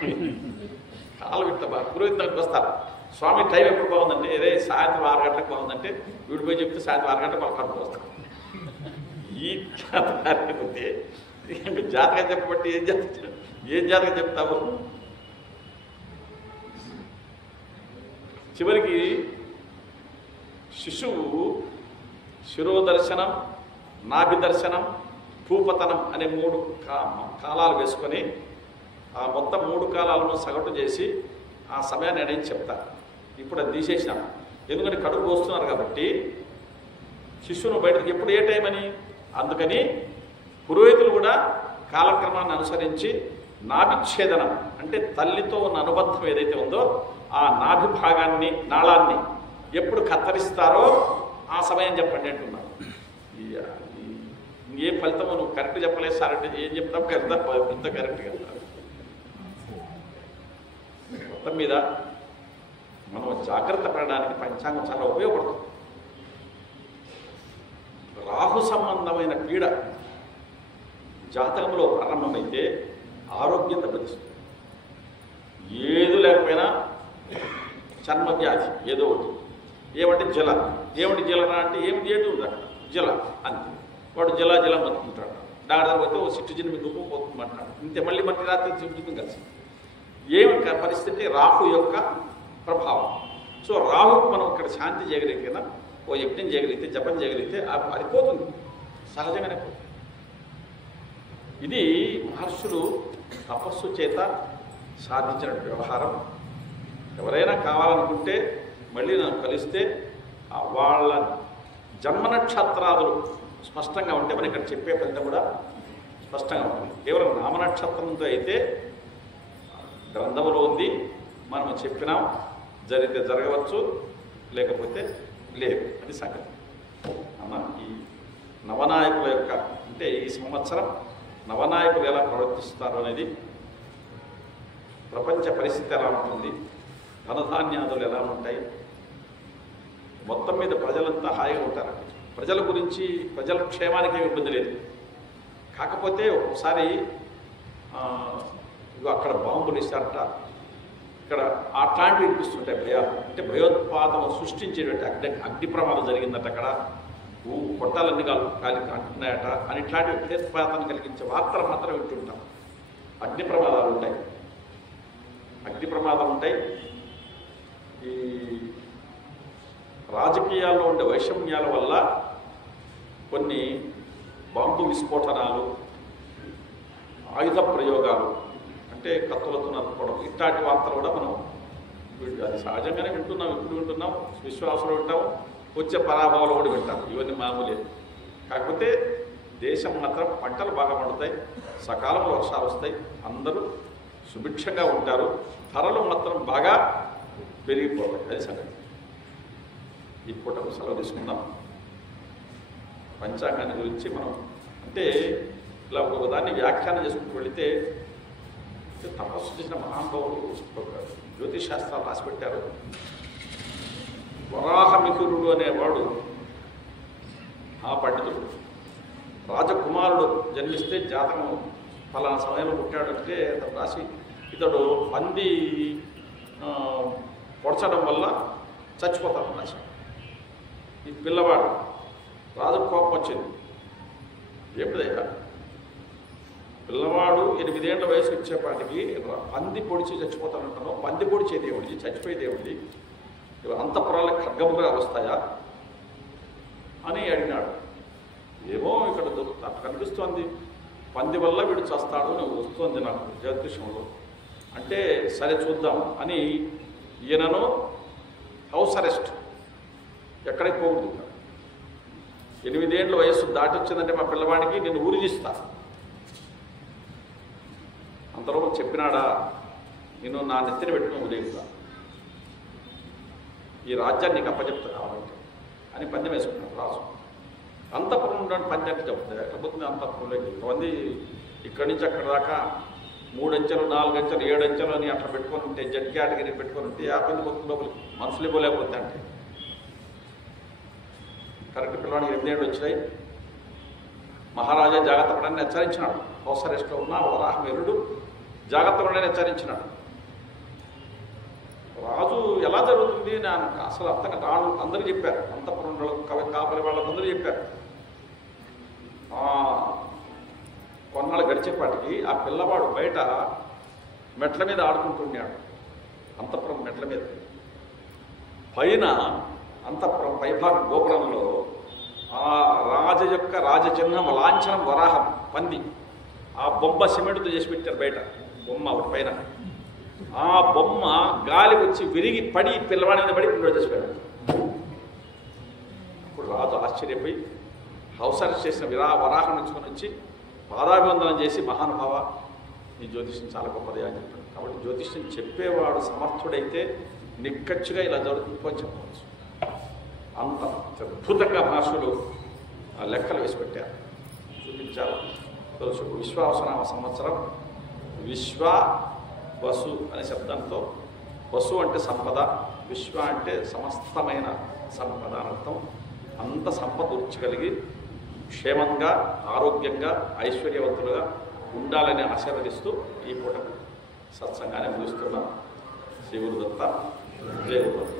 కాలు పెట్టబా పురోహితు దగ్గరికి వస్తారు. స్వామి టైం ఎప్పుడు బాగుందంటే, ఏదే సాయంత్రం 6 గంటలకు బాగుందంటే వీడు పోయి చెప్తే సాయంత్రం 6 గంటలకు వాళ్ళు కడుపు వస్తాం. ఈ జాతకానికి పోతే జాతకం చెప్పబట్టి ఏం జాతకం చెప్తావు? చివరికి శిశువు శిరోదర్శనం, నాభి దర్శనం, భూపతనం అనే 3 కాలాలు వేసుకొని ఆ మొత్తం 3 కాలాలను సగటు చేసి ఆ సమయాన్ని అనేది చెప్తారు. ఇప్పుడు అది తీసేసినాం. ఎందుకంటే కడుపు పోస్తున్నారు కాబట్టి శిశువును బయటకు ఎప్పుడు ఏ టైం అని. అందుకని పురోహితులు కూడా కాలక్రమాన్ని అనుసరించి నాభిచ్ఛేదనం అంటే తల్లితో ఉన్న అనుబంధం ఏదైతే ఉందో ఆ నాభి భాగాన్ని, నాళాన్ని ఎప్పుడు కత్తరిస్తారో ఆ సమయం చెప్పండి అంటున్నారు. ఏ ఫలితము నువ్వు కరెక్ట్ చెప్పలేదు సార్ అంటే ఏం చెప్తాం ఎంత కరెక్ట్గా వెళ్తారు. మొత్తం మీద మనం జాగ్రత్త పడడానికి పంచాంగం చాలా ఉపయోగపడుతుంది. రాహు సంబంధమైన పీడ జాతకంలో ప్రారంభమైతే ఆరోగ్యం దెబ్బతీస్తుంది. ఏది లేకపోయినా చర్మ వ్యాధి ఏదో ఒకటి. ఏమంటే జల, ఏమిటి జలరా అంటే ఏమిటి ఏది ఉందా జల అంతే. వాడు జల బతుకుంటాడు. డాక్టర్ పోతే ఓ సిట్టిజిన్ మీకు పోతుందంటాడు. ఇంతే మళ్ళీ మళ్ళీ రాత్రి సిట్టిజిన్ కలిసి ఏమి పరిస్థితి రాహు యొక్క ప్రభావం. సో రాహుకు మనం ఇక్కడ శాంతి చేయగలిగితే, ఓ యజ్ఞం చేయగలిగితే, జపం చేయగలిగితే అది పోతుంది, సహజంగానే పోతుంది. ఇది మహర్షులు తపస్సు చేత సాధించిన వ్యవహారం. ఎవరైనా కావాలనుకుంటే మళ్ళీ నన్ను కలిస్తే వాళ్ళ జన్మ నక్షత్రాదులు స్పష్టంగా ఉంటే మనం ఇక్కడ చెప్పే ఫలితం కూడా స్పష్టంగా ఉంటుంది. కేవలం నామనక్షత్రంతో అయితే గ్రంథంలో ఉంది, మనం చెప్పినాం, జరిగితే జరగవచ్చు, లేకపోతే లేదు. అది సంగతి అన్న. ఈ నవనాయకుల యొక్క అంటే ఈ సంవత్సరం నవనాయకులు ఎలా ప్రవర్తిస్తారు అనేది, ప్రపంచ పరిస్థితి ఎలా ఉంటుంది, ధనధాన్యాదులు ఎలా ఉంటాయి, మొత్తం మీద ప్రజలంతా హాయిగా ఉంటారండి. ప్రజల గురించి, ప్రజల క్షేమానికి ఏమి ఇబ్బంది లేదు. కాకపోతే ఒకసారి అక్కడ బాంబులు ఇస్తారట, ఇక్కడ అట్లాంటివి వినిపిస్తుంటాయి భయాలు. అంటే భయోత్పాదం సృష్టించేటువంటి అగ్ని ప్రమాదం జరిగిందట, అక్కడ కొట్టాలన్నీ కాలి అంటున్నాయట అని ఇట్లాంటి భయోత్పాదం కలిగించే వార్తలు మాత్రం వింటుంటాం. అగ్ని ప్రమాదాలు ఉంటాయి, అగ్ని ప్రమాదం ఉంటాయి. ఈ రాజకీయాల్లో ఉండే వైషమ్యాల వల్ల కొన్ని బాంబు విస్ఫోటనాలు, ఆయుధ ప్రయోగాలు, అంటే కత్తులతో నరుకోవడం, ఇట్లాంటి వార్తలు కూడా మనం అది సహజంగానే వింటున్నాం. ఇప్పుడు వింటున్నాం, విశ్వాసంలో వింటాం, వచ్చే పరాభావాలు కూడా వింటాం. ఇవన్నీ మామూలే. కాకపోతే దేశం మాత్రం పంటలు బాగా పండుతాయి, సకాలంలో వర్షాలు వస్తాయి, అందరూ సుభిక్షంగా ఉంటారు, ధరలు మాత్రం బాగా పెరిగిపోతాయి. అది సంగతి. ఈ పూట సెలవు తీసుకుందాం. పంచాంగాన్ని గురించి మనం అంటే ఇలా ఒకదాన్ని వ్యాఖ్యానం చేసుకుంటూ వెళితే తపస్సు చేసిన మహానుభావులు ఒక జ్యోతిష్ శాస్త్రాలు రాసిపెట్టారు. వరాహమిహిరుడు అనేవాడు ఆ పండితుడు. రాజకుమారుడు జన్మిస్తే జాతకం ఫలానా సమయంలో పుట్టాడంటే అతను రాసి ఇతడు పంది పొడచడం వల్ల చచ్చిపోతాడు రాసి. ఈ పిల్లవాడు రాజు కోపం వచ్చింది. ఏమిటయ్యా పిల్లవాడు 8 ఏళ్ల వయసు వచ్చేపాటికి పంది పొడిచి చచ్చిపోతానంటాను, పంది పొడిచేది ఏమిటి, చచ్చిపోయేది ఏమిటి, అంతఃపురాలకు ఖడ్గముగా వస్తాయా అని అడిగినాడు. ఏమో ఇక్కడ అట్లా కనిపిస్తోంది, పంది వల్ల వీడు చస్తాడు అని వస్తుంది నాకు జ్యోతిషంలో. అంటే సరే చూద్దాం అని ఈయనను హౌస్ అరెస్ట్, ఎక్కడికి పోకూడదు. 8 ఏళ్ల వయస్సు దాటి వచ్చిందంటే మా పిల్లవాడికి నేను ఊరిదిస్తా. అంతలోపు చెప్పినాడా, నేను నా నెత్తిని పెట్టుకుని ఉదయిస్తా, ఈ రాజ్యాన్ని నీకు అప్పచెప్తా కాబట్టి అని పందెం వేసుకున్నాడు రాజు. అంతఃపురం ఉండడానికి పంచాయతీ చెప్తుంది, లేకపోతే అంతఃపురంలోకి కొంతమంది ఇక్కడి నుంచి అక్కడ దాకా 3 అంచెలు 4 అంచెలు 7 అంచెలు అని అట్లా పెట్టుకొని ఉంటే, జడ్ కేటగిరీ పెట్టుకొని ఉంటే ఆ పంది మొత్తం లోపలికి మనుషులు పోలేకపోతే అంటే కరెక్ట్ పిల్లవాడికి 8 ఏళ్ళు వచ్చినాయి. మహారాజా జాగ్రత్త పడని హెచ్చరించినాడు. హౌస్ అరెస్ట్లో ఉన్న వరాహమిహిరుడు జాగ్రత్త పడని హెచ్చరించినాడు. రాజు ఎలా జరుగుతుంది నాకు అసలు అర్థం రాడు. అందరూ చెప్పారు, అంతఃపురంలో కాపలి వాళ్ళందరూ చెప్పారు. కొన్నాళ్ళు గడిచేపాటికి ఆ పిల్లవాడు బయట మెట్ల మీద ఆడుకుంటున్నాడు. అంతఃపురం మెట్ల మీద పైన అంతఃపురం పైభాగం గోపురంలో ఆ రాజు యొక్క రాజచిహ్నం లాంఛనం వరాహం పంది, ఆ బొమ్మ సిమెంట్తో చేసి పెట్టారు బయట బొమ్మ ఒకటి పైన. ఆ బొమ్మ గాలి వచ్చి విరిగి పడి పిల్లవాడి మీద పడి పిల్లవాడు చేసిపోయాడు. అప్పుడు రాజు ఆశ్చర్యపోయి హౌస్ అరెస్ట్ చేసిన వరాహం నుంచుకొని వచ్చి పాదాభివందనం చేసి, మహానుభావ ఈ జ్యోతిష్యం చాలా గొప్పది అని చెప్పాడు. కాబట్టి జ్యోతిష్యం చెప్పేవాడు సమర్థుడైతే నిక్కచ్చుగా ఇలా జరుగుతుందో అని చెప్పవచ్చు. అంత అద్భుతంగా భాషలు లెక్కలు వేసి పెట్టారు, చూపించారు. తెలుసు విశ్వావసనామ సంవత్సరం విశ్వ వసు అనే శబ్దంతో, వసు అంటే సంపద, విశ్వ అంటే సమస్తమైన సంపద అనర్థం. అంత సంపద ఉర్చగలిగి క్షేమంగా ఆరోగ్యంగా ఐశ్వర్యవంతులుగా ఉండాలని ఆశీర్వదిస్తూ ఈ పూట సత్సంగాన్ని ముగిస్తున్నాం. శ్రీ గురుదత్త, జయ గురుదత్త.